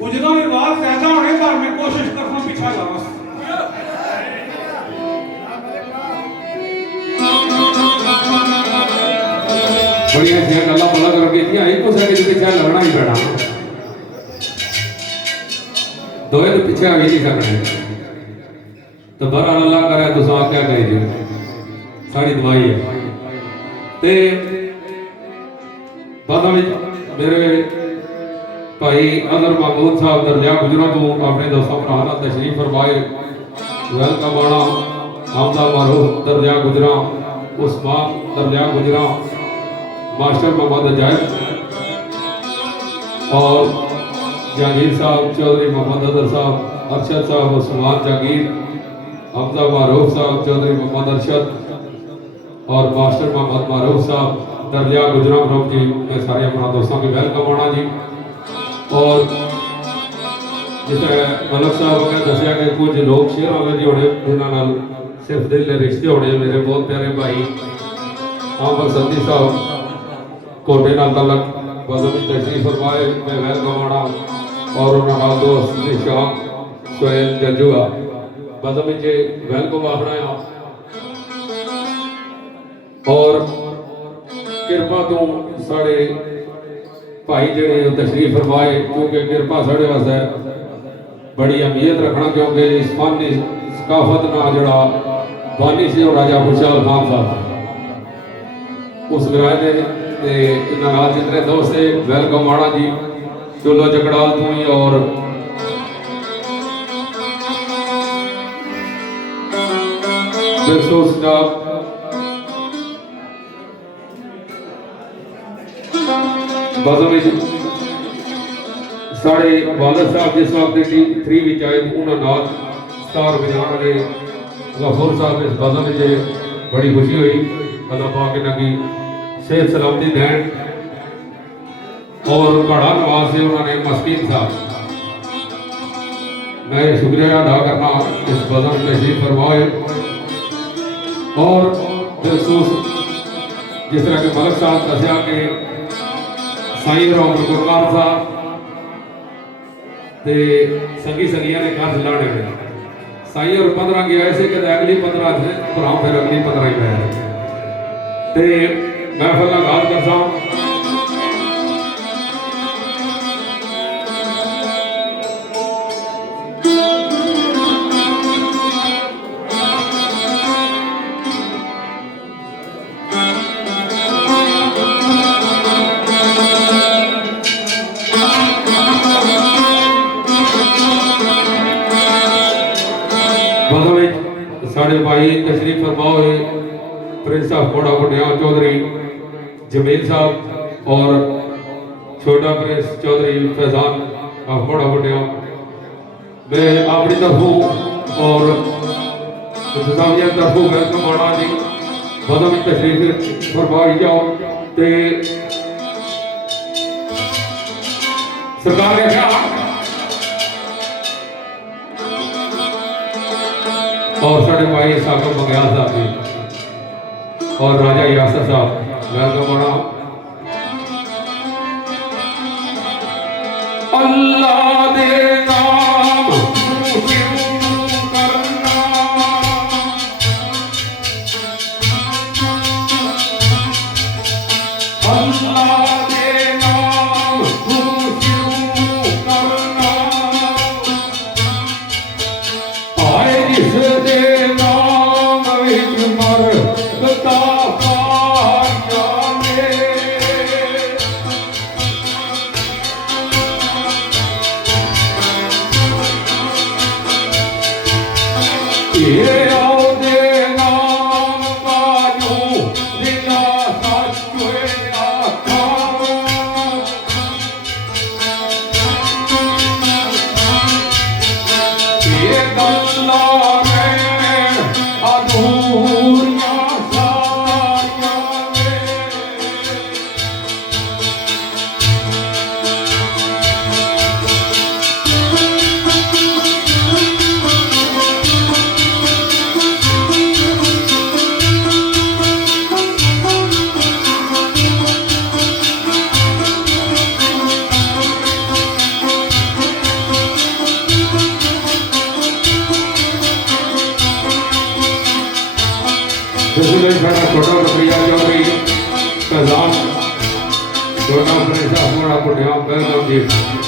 उजना रिवाज ऐसा होने पर मैं कोशिश करता हूँ पीछा लगा बढ़िया सी गल्ला बला करके दिया एक को सके पीछे लगना ही पैना दोए तो पीछे आ ही नहीं सकने तो बहरहाल अल्लाह करे तुम आप क्या कहे जो साड़ी दवाई है ते बाद में मेरे भाई अजहर महमूद साहब दरजा गुजरा तो अपने दोस्तों भरा तशरीफ फरमाए वेलकम आना हमदा मारूफ दरजा गुजरा उस्मान दरजा गुजरा मास्टर मोहम्मद अजायब और जहांगीर साहब चौधरी मोहम्मद अदर साहब अरशद साहब उस्मान जहांगीर हमदा मारूफ साहब चौधरी मोहम्मद अरशद और मास्टर मोहम्मद मारूफ साहब दरजा गुजरा ग्रुप जी मैं सारे अपना दोस्तों के वेलकम आना जी और जिस तरह मलक साहब ने दसिया कि कुछ लोग शेयर वाले जी होने जिन्होंने सिर्फ दिल के रिश्ते होने मेरे बहुत प्यारे भाई आमर संदी साहब कोटे नाल तलक बदमी तशरीफ फरमाए मैं वेलकम आना और उन्होंने दोस्त निशान सोहेल जजुआ बदमी जी वेलकम आखना और कृपा तो साढ़े भाई जेडे तशरीफ फरमाए क्योंकि कृपा साढ़े वास्ते बड़ी अहमियत रखना क्योंकि इस फानी सकाफत ना जड़ा बानी से राजा खुशहाल खान साहब उस विराए ने नाल जितने दोस्त है वेलकम आना जी चोलो जगड़ाल तू ही और साढ़े वालद साहब जिस वक्त टीम 3 विच आए उन्होंने स्टार बजाने वाले गफूर साहब इस बजम में बड़ी खुशी हुई अल्लाह पाक इन्हों की सेहत सलामती दें और बड़ा नवाज से उन्होंने मस्कीन साहब मैं शुक्रिया अदा करना इस बजम में तशरीफ फरमाए और बिलखसूस जिस तरह के मलक साहब दसिया के साई और गुरकार साहब ते संगी संगिया ने घर लाने में साई और 15 गया ऐसे कि अगली 15 से भरा फिर अगली 15 ही मैं महफल का आगाज करता हूँ साढ़े भाई तशरीफ फरमाओ प्रिंस ऑफ मोड़ा बुढ़िया चौधरी जमील साहब और छोटा प्रिंस चौधरी फैजान ऑफ मोड़ा बुढ़िया मैं अपनी तरफों और तरफों वेलकम आना जी बदम तशरीफ फरमाई जाओ ते सरकार ने क्या और साढ़े भाई साहब बंगाल साहब जी और राजा यासर साहब वेलकम आना अल्लाह दे नाम करना अल्लाह दे नाम करना आए जिस दे नाम विच मरदा पाया में छोटा प्रेसा मोड़ा पुटिया वेलकम जी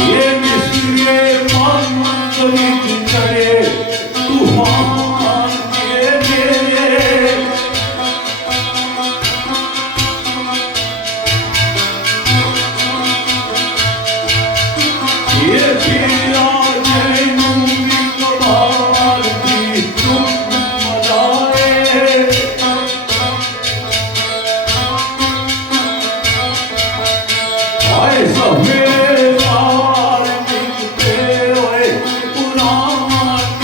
ये मिसरे मन करे तूफान के मेरे ये पीरा जैनूरी कबार की तुम मदाए आए सफेदार मिलते हुए पुराने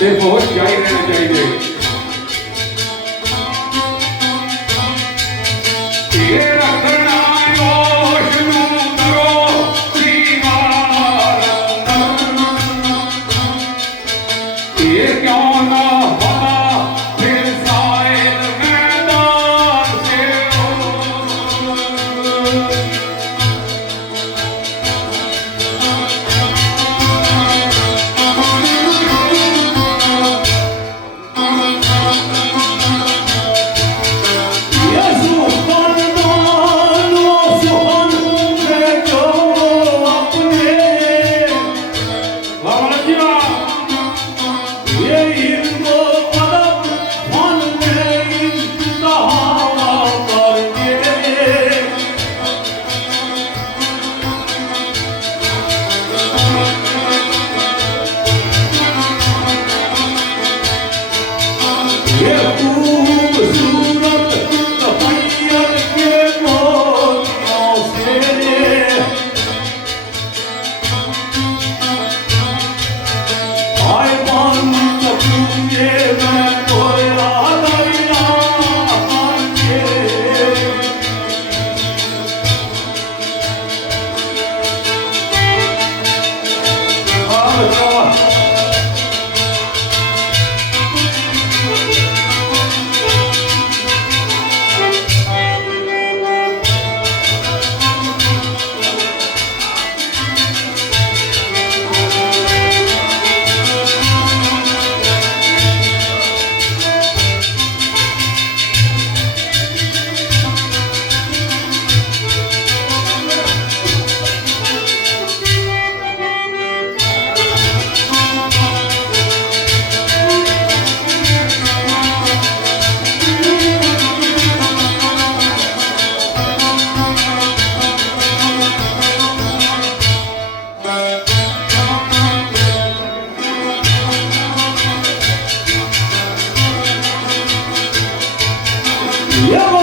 ਤੇ ਬਹੁਤ ਜਾਈ ਰਹਿਣਾ ਚਾਹੀਦਾ ਇਹ ਰੱਖਣਾ ਹੋਸ਼ ਨੂੰ ਕਰੋ ਦੀਵਾਰ ਇਹ ਕਿਉਂ ਨਾ ਪਤਾ ਫਿਰ ਸਾਇਲ ਮੈਦਾਨ ਸੇ Yeah.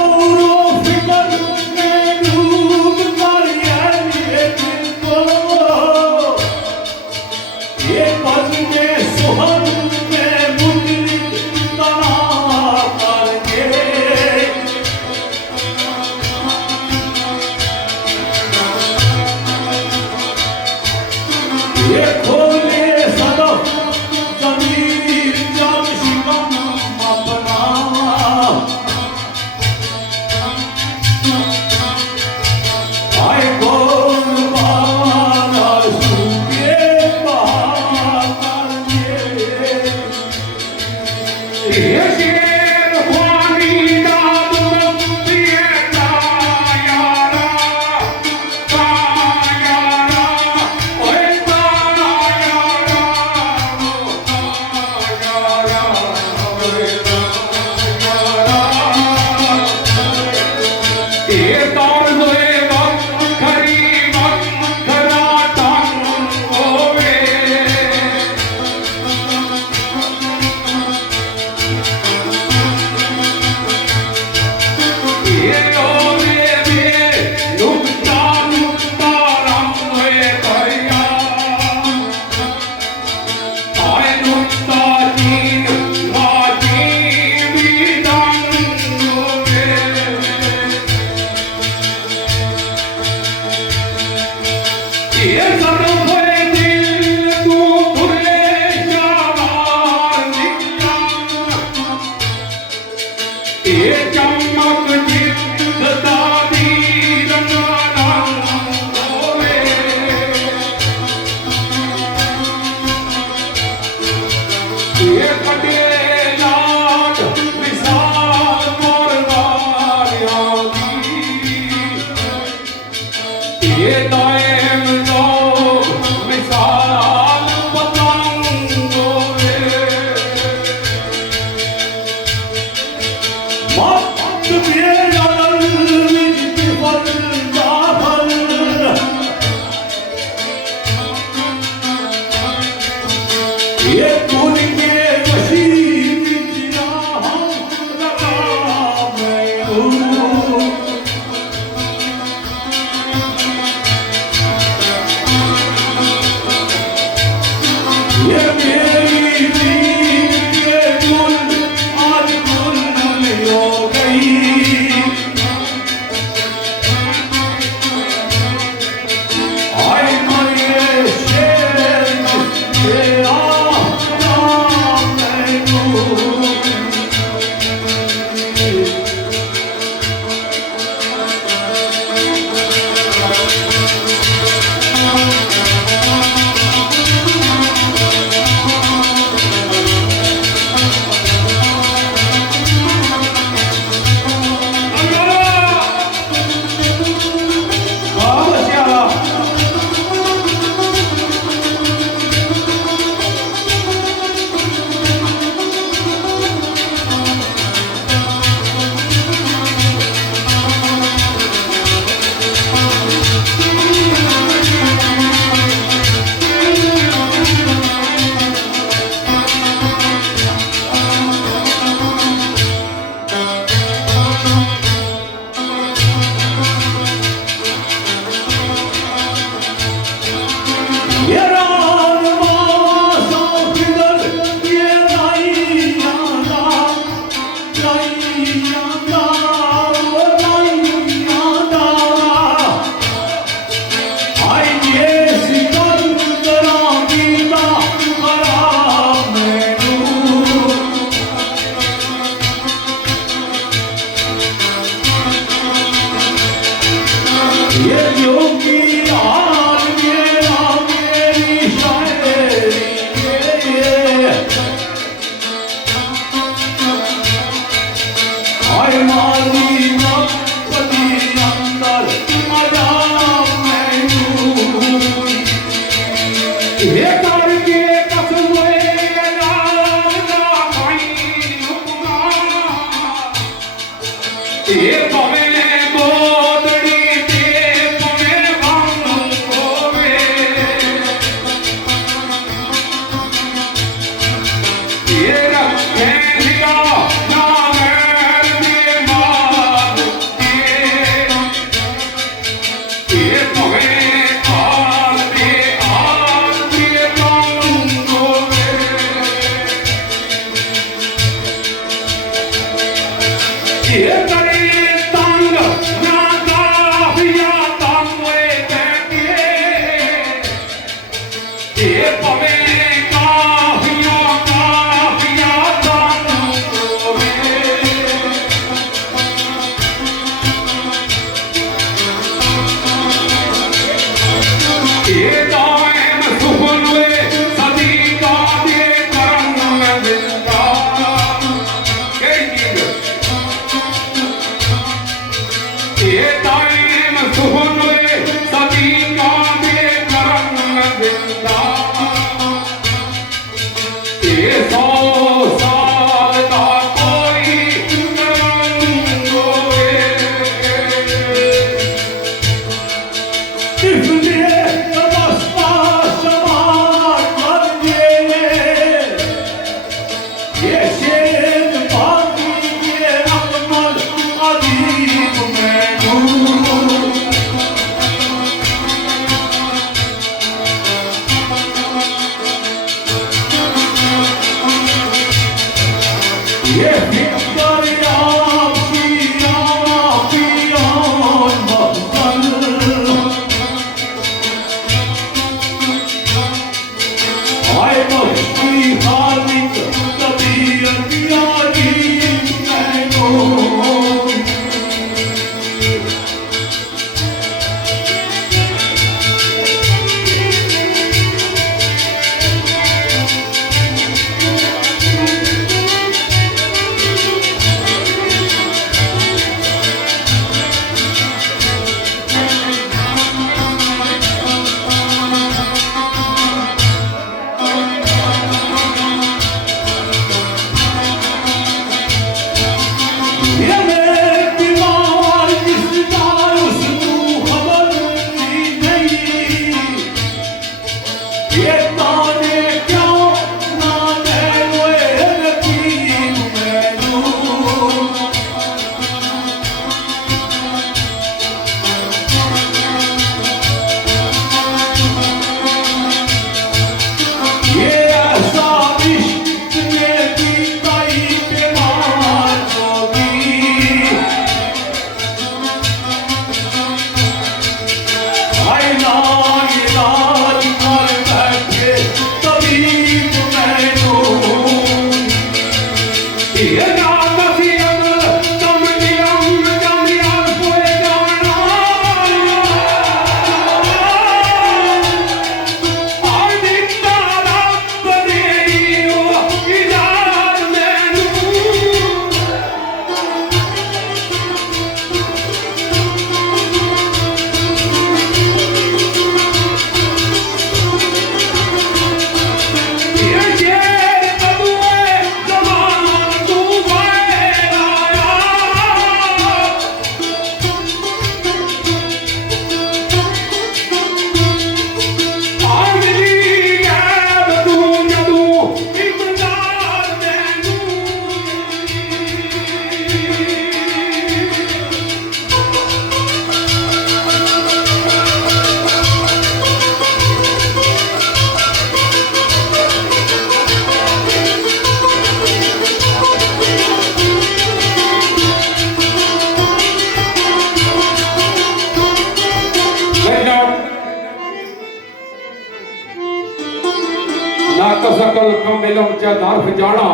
सकल कम इलम चा दारफ जाना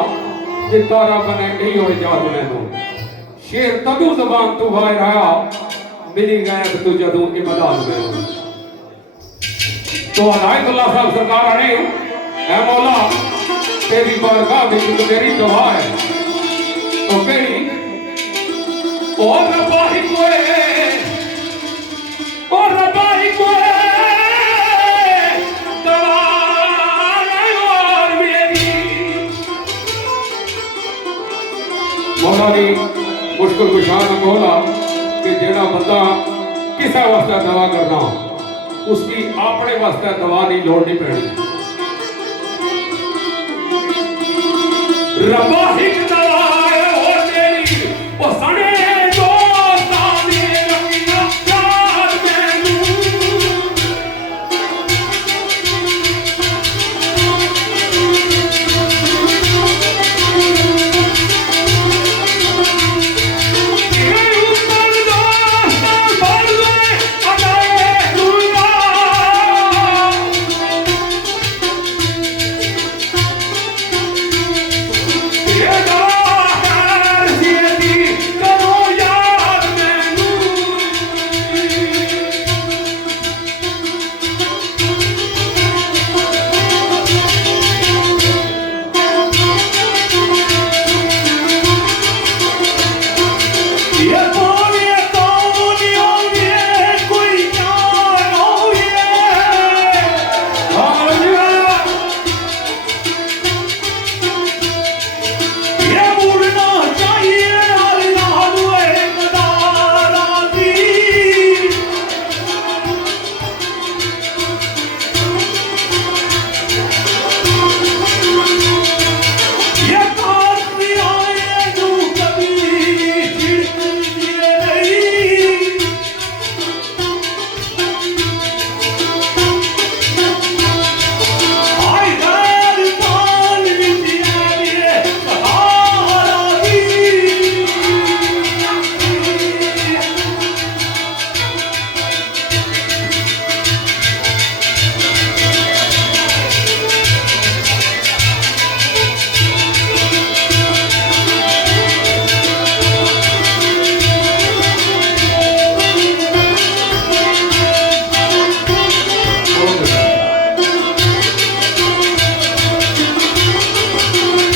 जिता रब ने कही हो इजाद मैनू शेर तदू जबान तू वाय रहा मिली गैब तू जदू इमदाद मैनू तो अनायतुल्लाह साहब सरकार आने ऐ मौला तेरी बारगाह में तो तेरी दुआ है तो केड़ी और रब्बा ही कोई और रब्बा ही कोई मौला ने मुश्किल कुशान बोला कि जेड़ा बंदा किसी वास्ते दवा करना उसकी अपने वास्ते दवा नहीं लोड़ नहीं पैनी रब्बा ही दवा है और तेरी ओ सने दोस्तां दी रखिया याद मैनू ये बोले कौन होवे कोई जान होवे ये मुड़ना चाहिए नाल नाल होए मदारा दी ये काट आए जो कभी छिड़के नहीं आई दर पान विद्या रे सहारा दी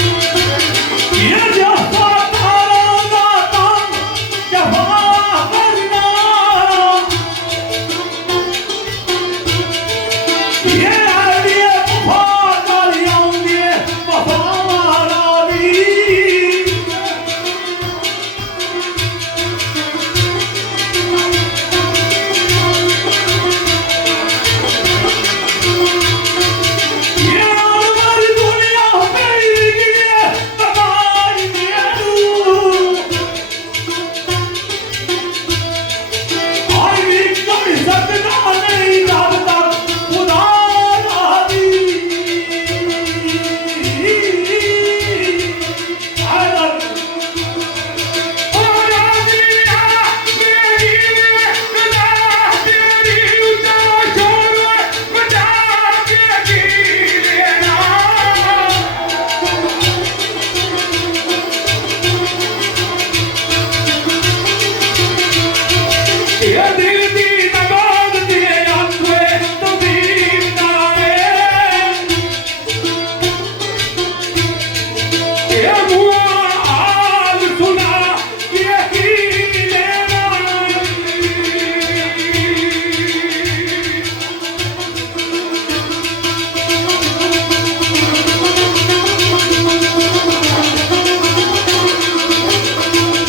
ये जफा तारा का जफा करना ये आलिया वफा नाल आउंदी वफा वाली ये हमारी दुनिया मेरी गिरे तबार दियारू आई भी कभी सकना नहीं जानता खुदा राजी आई लव ओ राजिया मेरी खुदा तेरी उतार छोड़ बचा के गिरेना ये दिल दी नगाद दिए आंखें तो दीदा ये मुआ आज सुना ये की लेना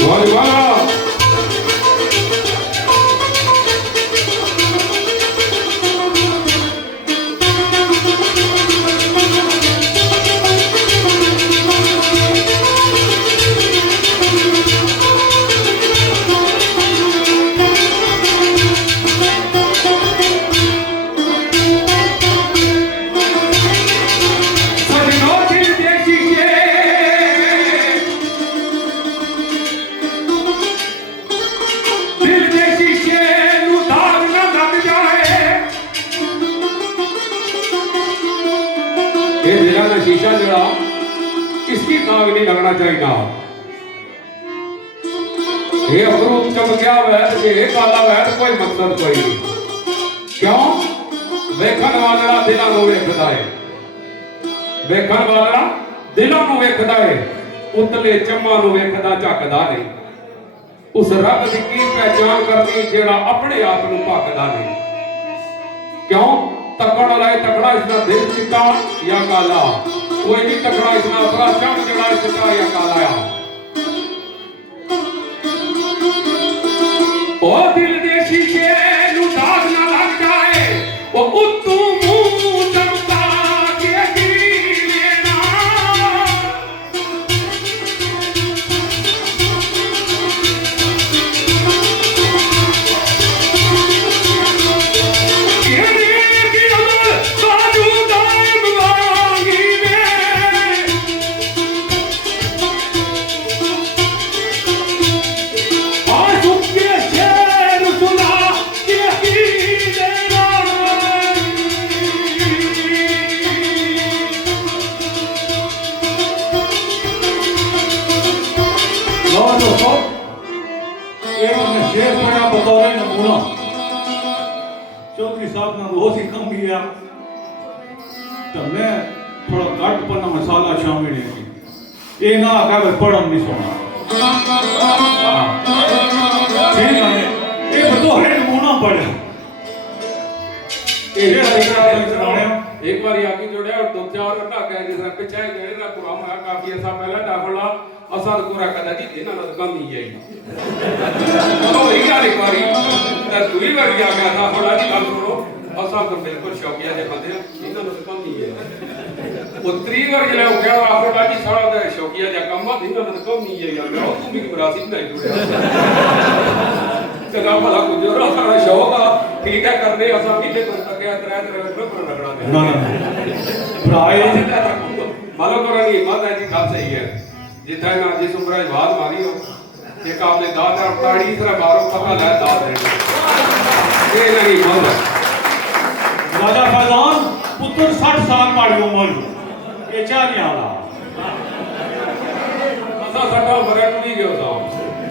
वाह वाह सजनों दिल दे शीशे नु दाग न लग जाए ये दिल का शीशा जड़ा इसकी दाग नहीं लगना चाहिए ये अमरूद चमकिया हुआ है ये काला हुआ है कोई मकसद कोई नहीं क्यों वेखण वाला दिलों ਨੂੰ ਵੇਖਦਾ ਹੈ ਵੇਖਣ ਵਾਲਾ ਦਿਲਾਂ ਨੂੰ ਵੇਖਦਾ ਹੈ ਉਤਲੇ ਚੰਮਾਂ ਨੂੰ ਵੇਖਦਾ ਝੱਕਦਾ ਨਹੀਂ ਉਸ ਰੱਬ ਦੀ ਕੀ ਪਹਿਚਾਨ ਕਰਨੀ ਜਿਹੜਾ ਆਪਣੇ ਆਪ ਨੂੰ ਭੱਕਦਾ ਨਹੀਂ ਕਿਉਂ ਤੱਕਣ ਵਾਲਾ ਹੈ ਤਕੜਾ ਇਸਦਾ ਦਿਲ ਚਿੱਟਾ ਜਾਂ ਕਾਲਾ ਕੋਈ ਨਹੀਂ ਤਕੜਾ ਇਸਦਾ ਆਪਣਾ ਚੰਮ ਜਿਹੜਾ ਚਿੱਟਾ ਜਾਂ ਕਾਲਾ ਆ ਉਹ ਦਿਲ ਦੇ ਸ਼ੀਸ਼ੇ ਨੂੰ ਦਾਗ ਨਾ ਲੱਗ ਜਾਏ ਉਹ ਉੱਤੋਂ ਮੂੰਹ ਚਮਕਾ ਕੇ ਲੈਣਾ ਇਹ ਕੀ ਅਮਰ ਸਾਜੂ ਦਾਇਮ ਵਾਂਗੀ ਵੇ ਆ ਸੁੱਕੇ ਸ਼ੇਰ ਸੁਣਾ ਕੇ ਲੈਣਾ दोस्तों ये हमने शेर पढ़ा बतौर नमूना चौधरी साहब ने रोज ही कम किया तो मैं थोड़ा कट पन्ना मसाला शामिल है ये ना आगा पढ़म नहीं सोना पढ़िया एक बार आगे जोड़े और 2-4 ढाके जिस तरह पिछे जेड़े दा कुरान है काफी ऐसा पहला दाखला असा तो पूरा कदा जी इन्हां दा कम ही आई तो ही यार एक बारी ता दूरी बार आ गया था थोड़ा जी गल सुनो असा तो बिल्कुल शौकिया दे बंदे इन्हां दा कम ही है वो 3 बार जले हो गया आखो जी सारा दा शौकिया जा कम इन्हां दा कम ही है यार मैं तू भी बरासी नहीं जुड़े चंगा भला कुछ और सारा शौक आ ठीक है करने असा किले तो तक त्रै पर लगना दे ना भराए मालो करानी माता जी गल सही है जिथा ना जिस उम्र बात मारी हो एक आपने दात और ताड़ी तरह मारो पता ले दात देने ये नहीं मानो राजा फैजान पुत्र 60 साल माड़ी उम्र ये चाह आला असा सटा मरे नहीं गयो था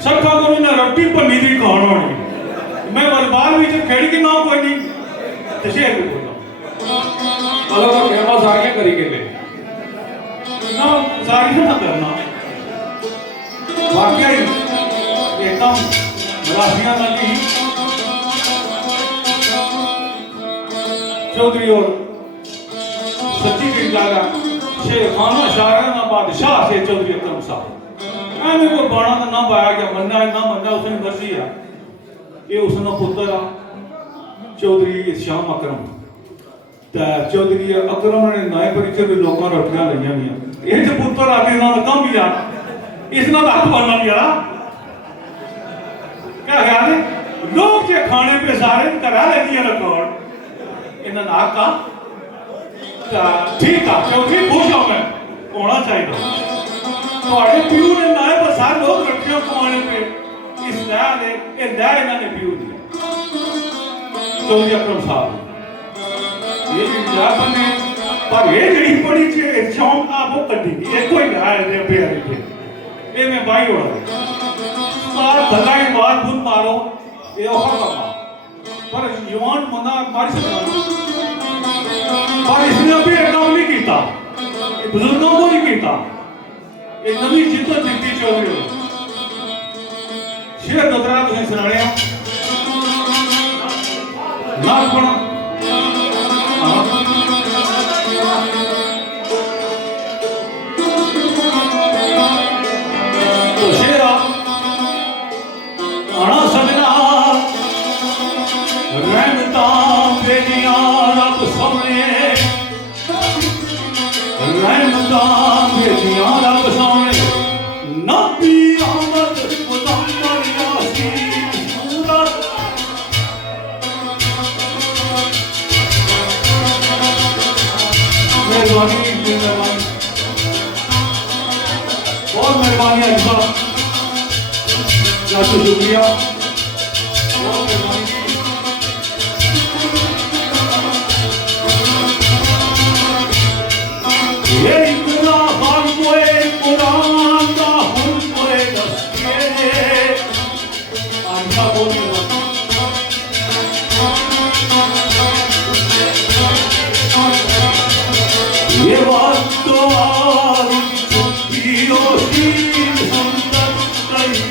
सरका को ना रोटी बनी दी कौन होनी मैं बलबाल विच खेड़ के ना कोई नहीं ते शेर भी बोला मालो तो केमा सारियां करी के ले ना सारी ना करना वाकई एकदम मराठिया नदी चौधरी और सच्ची की लागा शेर खाना शायर ना बादशाह से चौधरी अकरम साहब ਐਵੇਂ ਕੋਈ ਬਾਣਾ ਤਾਂ ਨਾ ਪਾਇਆ ਕਿ ਮੰਨਣਾ ਨਾ ਮੰਨਣਾ ਉਸ ਦੀ ਮਰਜ਼ੀ ਆ ਇਹ ਉਸ ਦਾ ਪੁੱਤਰ ਆ ਚੌਧਰੀ ਸ਼ਾਮ ਅਕਰਮ ਤੇ ਚੌਧਰੀ ਅਕਰਮ ਨੇ ਨਾਇ ਪਰਿਚੇ ਦੇ ਲੋਕਾਂ ਰੋਟੀਆਂ ਲਈਆਂ ਗਈਆਂ ਇਹ ਜੇ ਪੁੱਤਰ ਆ ਕੇ ਨਾਲ ਕੰਮ ਹੀ ਆ ਇਸ ਨਾਲ ਹੱਥ ਬਣਨਾ ਵੀ ਆ ਕਿਆ ਖਿਆਲ ਹੈ ਲੋਕ ਜੇ ਖਾਣੇ ਪੇ ਸਾਰੇ ਕਰਾ ਲੈਂਦੀਆਂ ਰਿਕਾਰਡ ਇਹਨਾਂ ਦਾ ਹੱਕ ਆ ਤਾਂ ਠੀਕ ਆ ਚੌਧਰੀ ਖੁਸ਼ ਹਾਂ ਮੈਂ ਹੋਣਾ ਚਾਹੀਦਾ ਤੁਹਾਡੇ ਪਿਓ ਨੇ ਨਾ ਪਰ ਸਾਰੇ ਲੋਕ ਰੱਖਿਆ ਪਾਉਣੇ ਪੇ ਇਸ ਦਾ ਦੇ ਇਹ ਦਾ ਇਹਨਾਂ ਨੇ ਪਿਓ ਦੀ ਚੌਧਰੀ ਅਕਰਮ ਸਾਹਿਬ ਇਹ ਪੰਜਾਬ ਨੇ ਪਰ ਇਹ ਜਿਹੜੀ ਪੜੀ ਚ ਸ਼ੌਂਕ ਆ ਉਹ ਕੱਢੀ ਇਹ ਕੋਈ ਨਾ ਹੈ ਦੇ ਪਿਆਰੇ ਤੇ ਇਹ ਮੈਂ ਬਾਈ ਹੋਣਾ ਸਾਰ ਭਲਾਈ ਬਾਤ ਬੁੱਧ ਮਾਰੋ ਇਹ ਉਹ ਕੰਮ ਪਰ ਜਵਾਨ ਮਨਾ ਮਾਰੀ ਸਕਦਾ ਪਰ ਇਸਨੇ ਵੀ ਇਹ ਕੰਮ ਨਹੀਂ ਕੀਤਾ ਇਹ ਬਜ਼ੁਰਗਾਂ ਤੋਂ ਨਹੀਂ ਕੀਤਾ एक नवी जिद्दत दिखती चौधरी शेर दोतरा तुझे सुनाने नाक बना तो शेरा आना सजना रहमता बेटियां रब सामने रहमता बेटियां रब सामने नबी अहमद मुदम्मर यासीन सूरत मेहरबानी बहुत मेहरबानी अजमा बहुत शुक्रिया बहुत मेहरबानी ये इतना हम कोई कुरान का हम कोई दस्ते आजा बोली ये बात तो आज छुट्टी होती सुंदर नहीं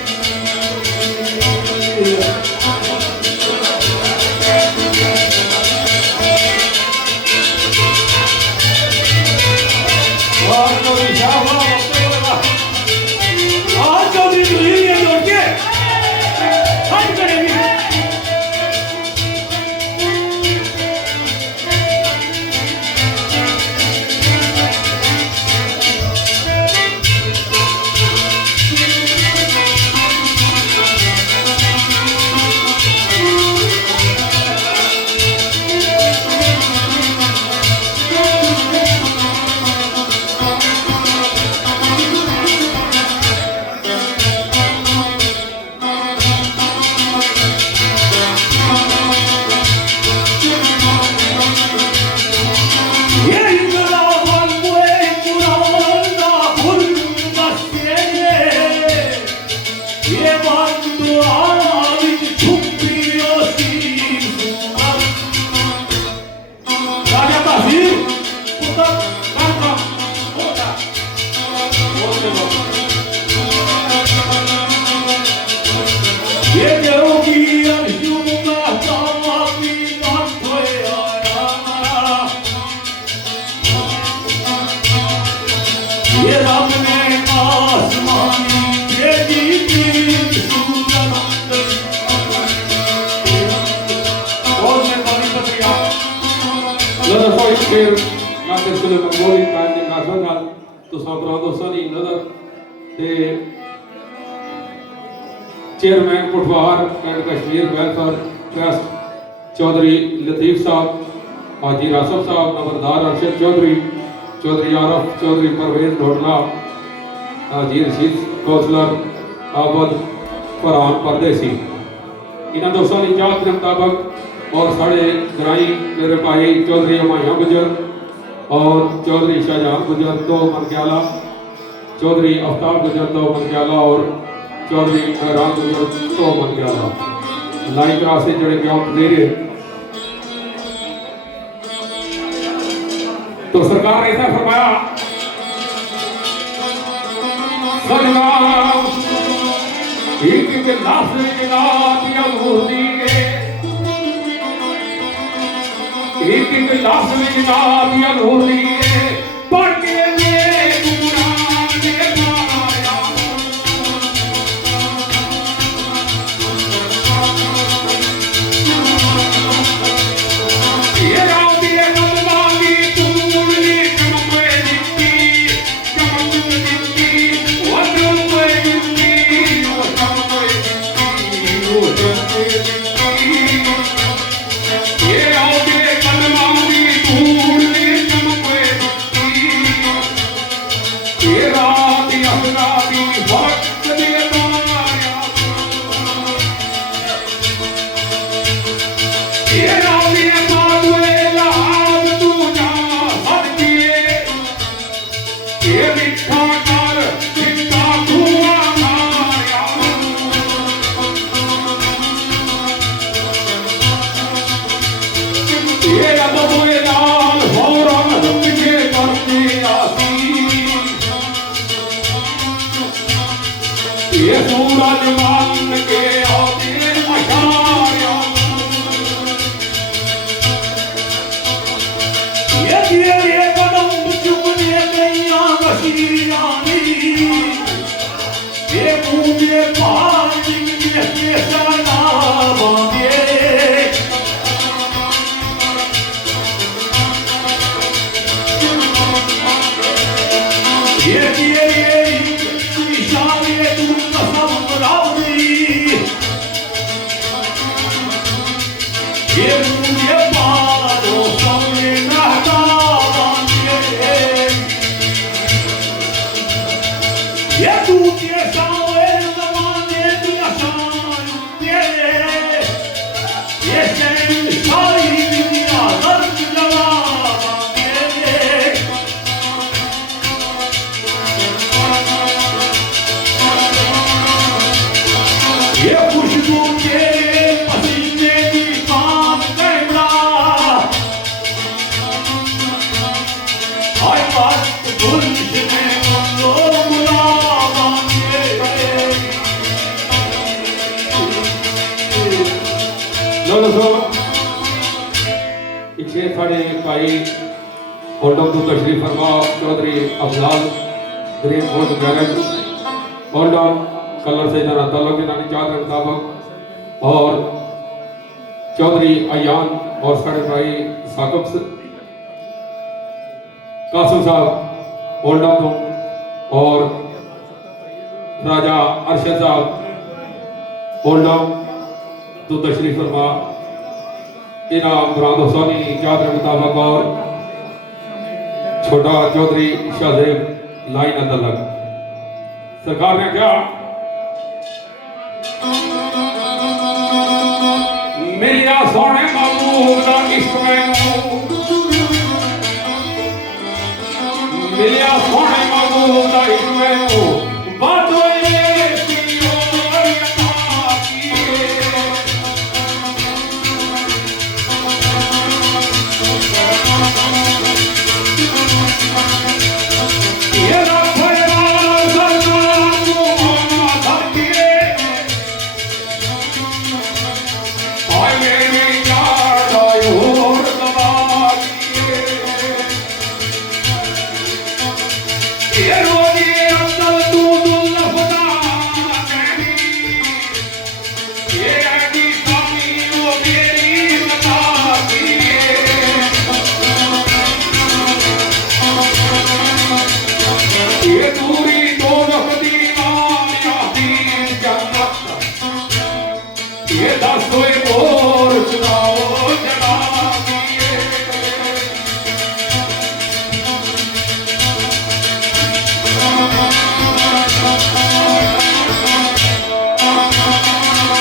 ये जो की अंजुम का दिल मंगोली कायम दी मुनासबत नाल तुसां अपना दोस्तां दी नज़र ते चेयरमैन कुठवार and Kashmir welfare trust Chaudhary Latif साहब, हाजी रासफ साहब, नंबरदार अरशद चौधरी, चौधरी आरफ चौधरी, परवेज ढोडला, हाजी रशीद कौंसलर आबद फरहान परदेसी, इन्होंने दोस्तों की चाहत के मुताबिक और साढ़े ग्राई मेरे भाई चौधरी हमायूं गुजर और चौधरी शाहजहां गुजर तो मनक्याला, चौधरी आफ्ताब गुजर तो मनक्याला और चौधरी महरान गुजर तो मनक्याला लाइन क्रॉस से जड़े क्यों पधेरे। तो सरकार ने ऐसा फरमाया सलाम एक के लाश जनाब या मुर्दी के एक के लाश जनाब या मुर्दी के पढ़ के भाई होल्डम तो तशरीफ फरमा चौधरी अफजाल ग्रीन फूड गैरेज होल्डम कलर से जना ताल्लुक इन्होंने चाहत के मुताबिक और चौधरी अयान और साढ़े भाई साकब कासिम साहब होल्डम तो और राजा अरशद साहब होल्डम तो तशरीफ फरमा इनाम मुराद हुसैनी चाहत के मुताबिक और छोटा चौधरी शाहजेब लाइन अदलक सरकार ने क्या मेरा सोने महबूब दा इश्क मेरा सोने महबूब दा इश्क ये रोजी अब्दुल ये दस हुए मोर चुनाव जना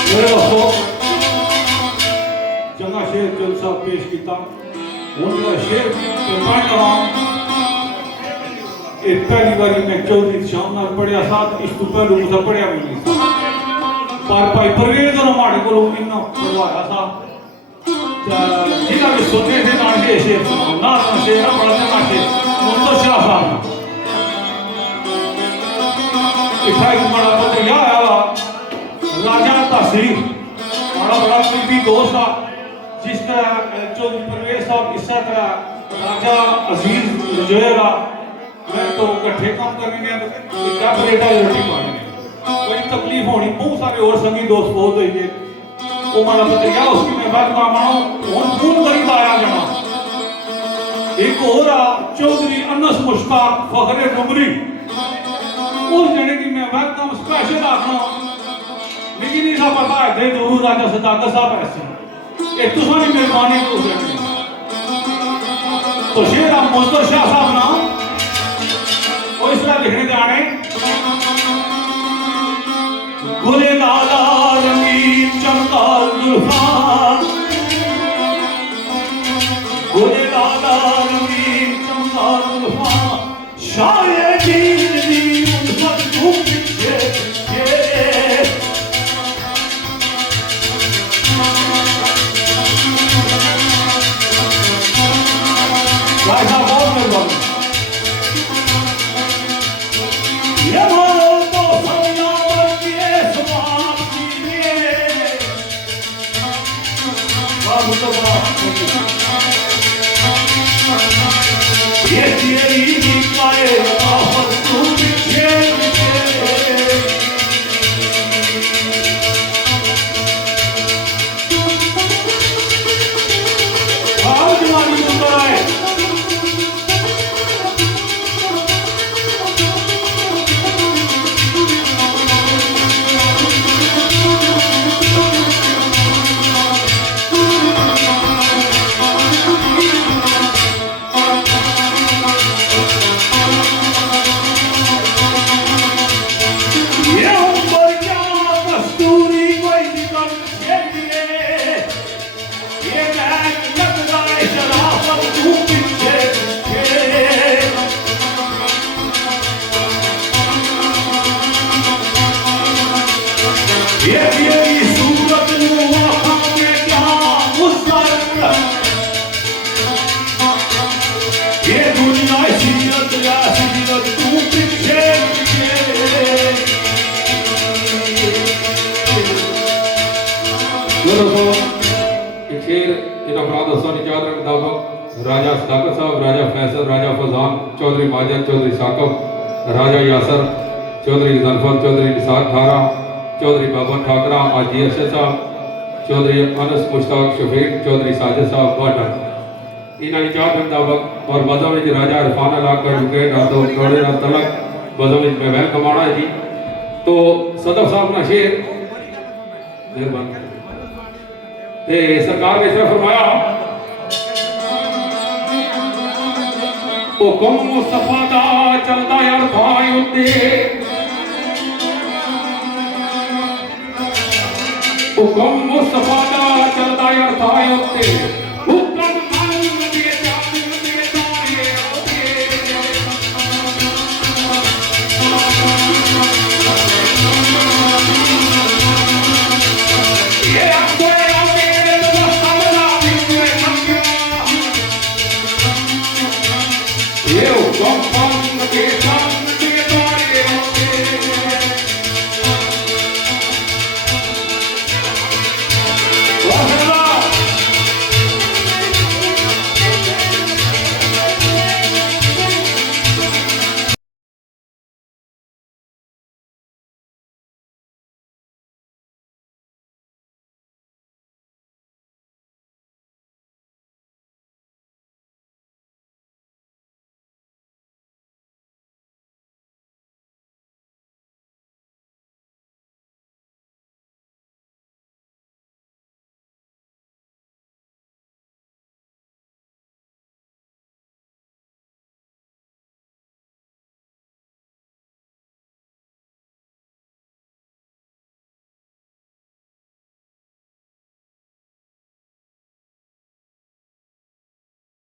मेरे दोस्तों चंगा शेर जलसा पेश किया उनका शेर मैं कहा पहली बारी मैं चौधरी शाम पढ़िया साथ इस तो पहलू मुझे पढ़िया भी नहीं था पर भाई परवेज और हमारे को इन्ना पढ़वाया था जिन्हें भी सुनने थे ना के शेर सुनाओ ना शेर ना पढ़ने ना शेर मुंतो शाह साहब इतना एक बड़ा पत्र यह आया राजा तहसील बड़ा बड़ा करीबी दोस्त था जिसका चौधरी परवेज साहब इस तरह राजा अजीज रजोएगा मैं तो इकट्ठे काम करने क्या बेटा रोटी पाने कोई तकलीफ होनी बहुत सारे और संगी दोस्त बहुत हुई है वो मारा पत्रिका उसकी मैं बात का मानो और खून करीब आया जाना एक और चौधरी अनस मुश्ताक फखरे डुमरी उस जने की मैं बात का स्पेशल आखना लेकिन इसा पता है दे जरूर राजा सदाकत साहब ऐसे एक तुम्हारी मेहरबानी को तो शेर आप मुस्तफा शाह साहब ना वो इस तरह लिखने जाने गुले लाला रंगीन चमका जुल्फान गुले लाला रंगीन चमका जुल्फान शायद दी उल्फत धूप राजा बहुत मेहरबानी ये मानो तो सन्नावर के सवाब कीजिए बाबू तो ये तेरी निकाले आफत तू पीछे आओ जवानी नंबर आए राजा सदाकत साहब राजा फैसल राजा फजान चौधरी माजद चौधरी साकब राजा यासर चौधरी जलफत चौधरी निसार ठारा चौधरी बाबा ठाकरा आजी अरशद साहब चौधरी अनस मुश्ताक शफीक चौधरी साजिद साहब बाटा इन्होंने चार मुताबिक और बजम में राजा इरफान इलाका जुके रातों थोड़े रात तलक बजम में महल कमाना है जी तो सदर साहब ना शेर मेहरबानी सरकार ने इस फरमाया हुकुम मुस्तफा दा चलदा यार भाई उत्ते हुकुम मुस्तफा दा चलदा यार भाई उत्ते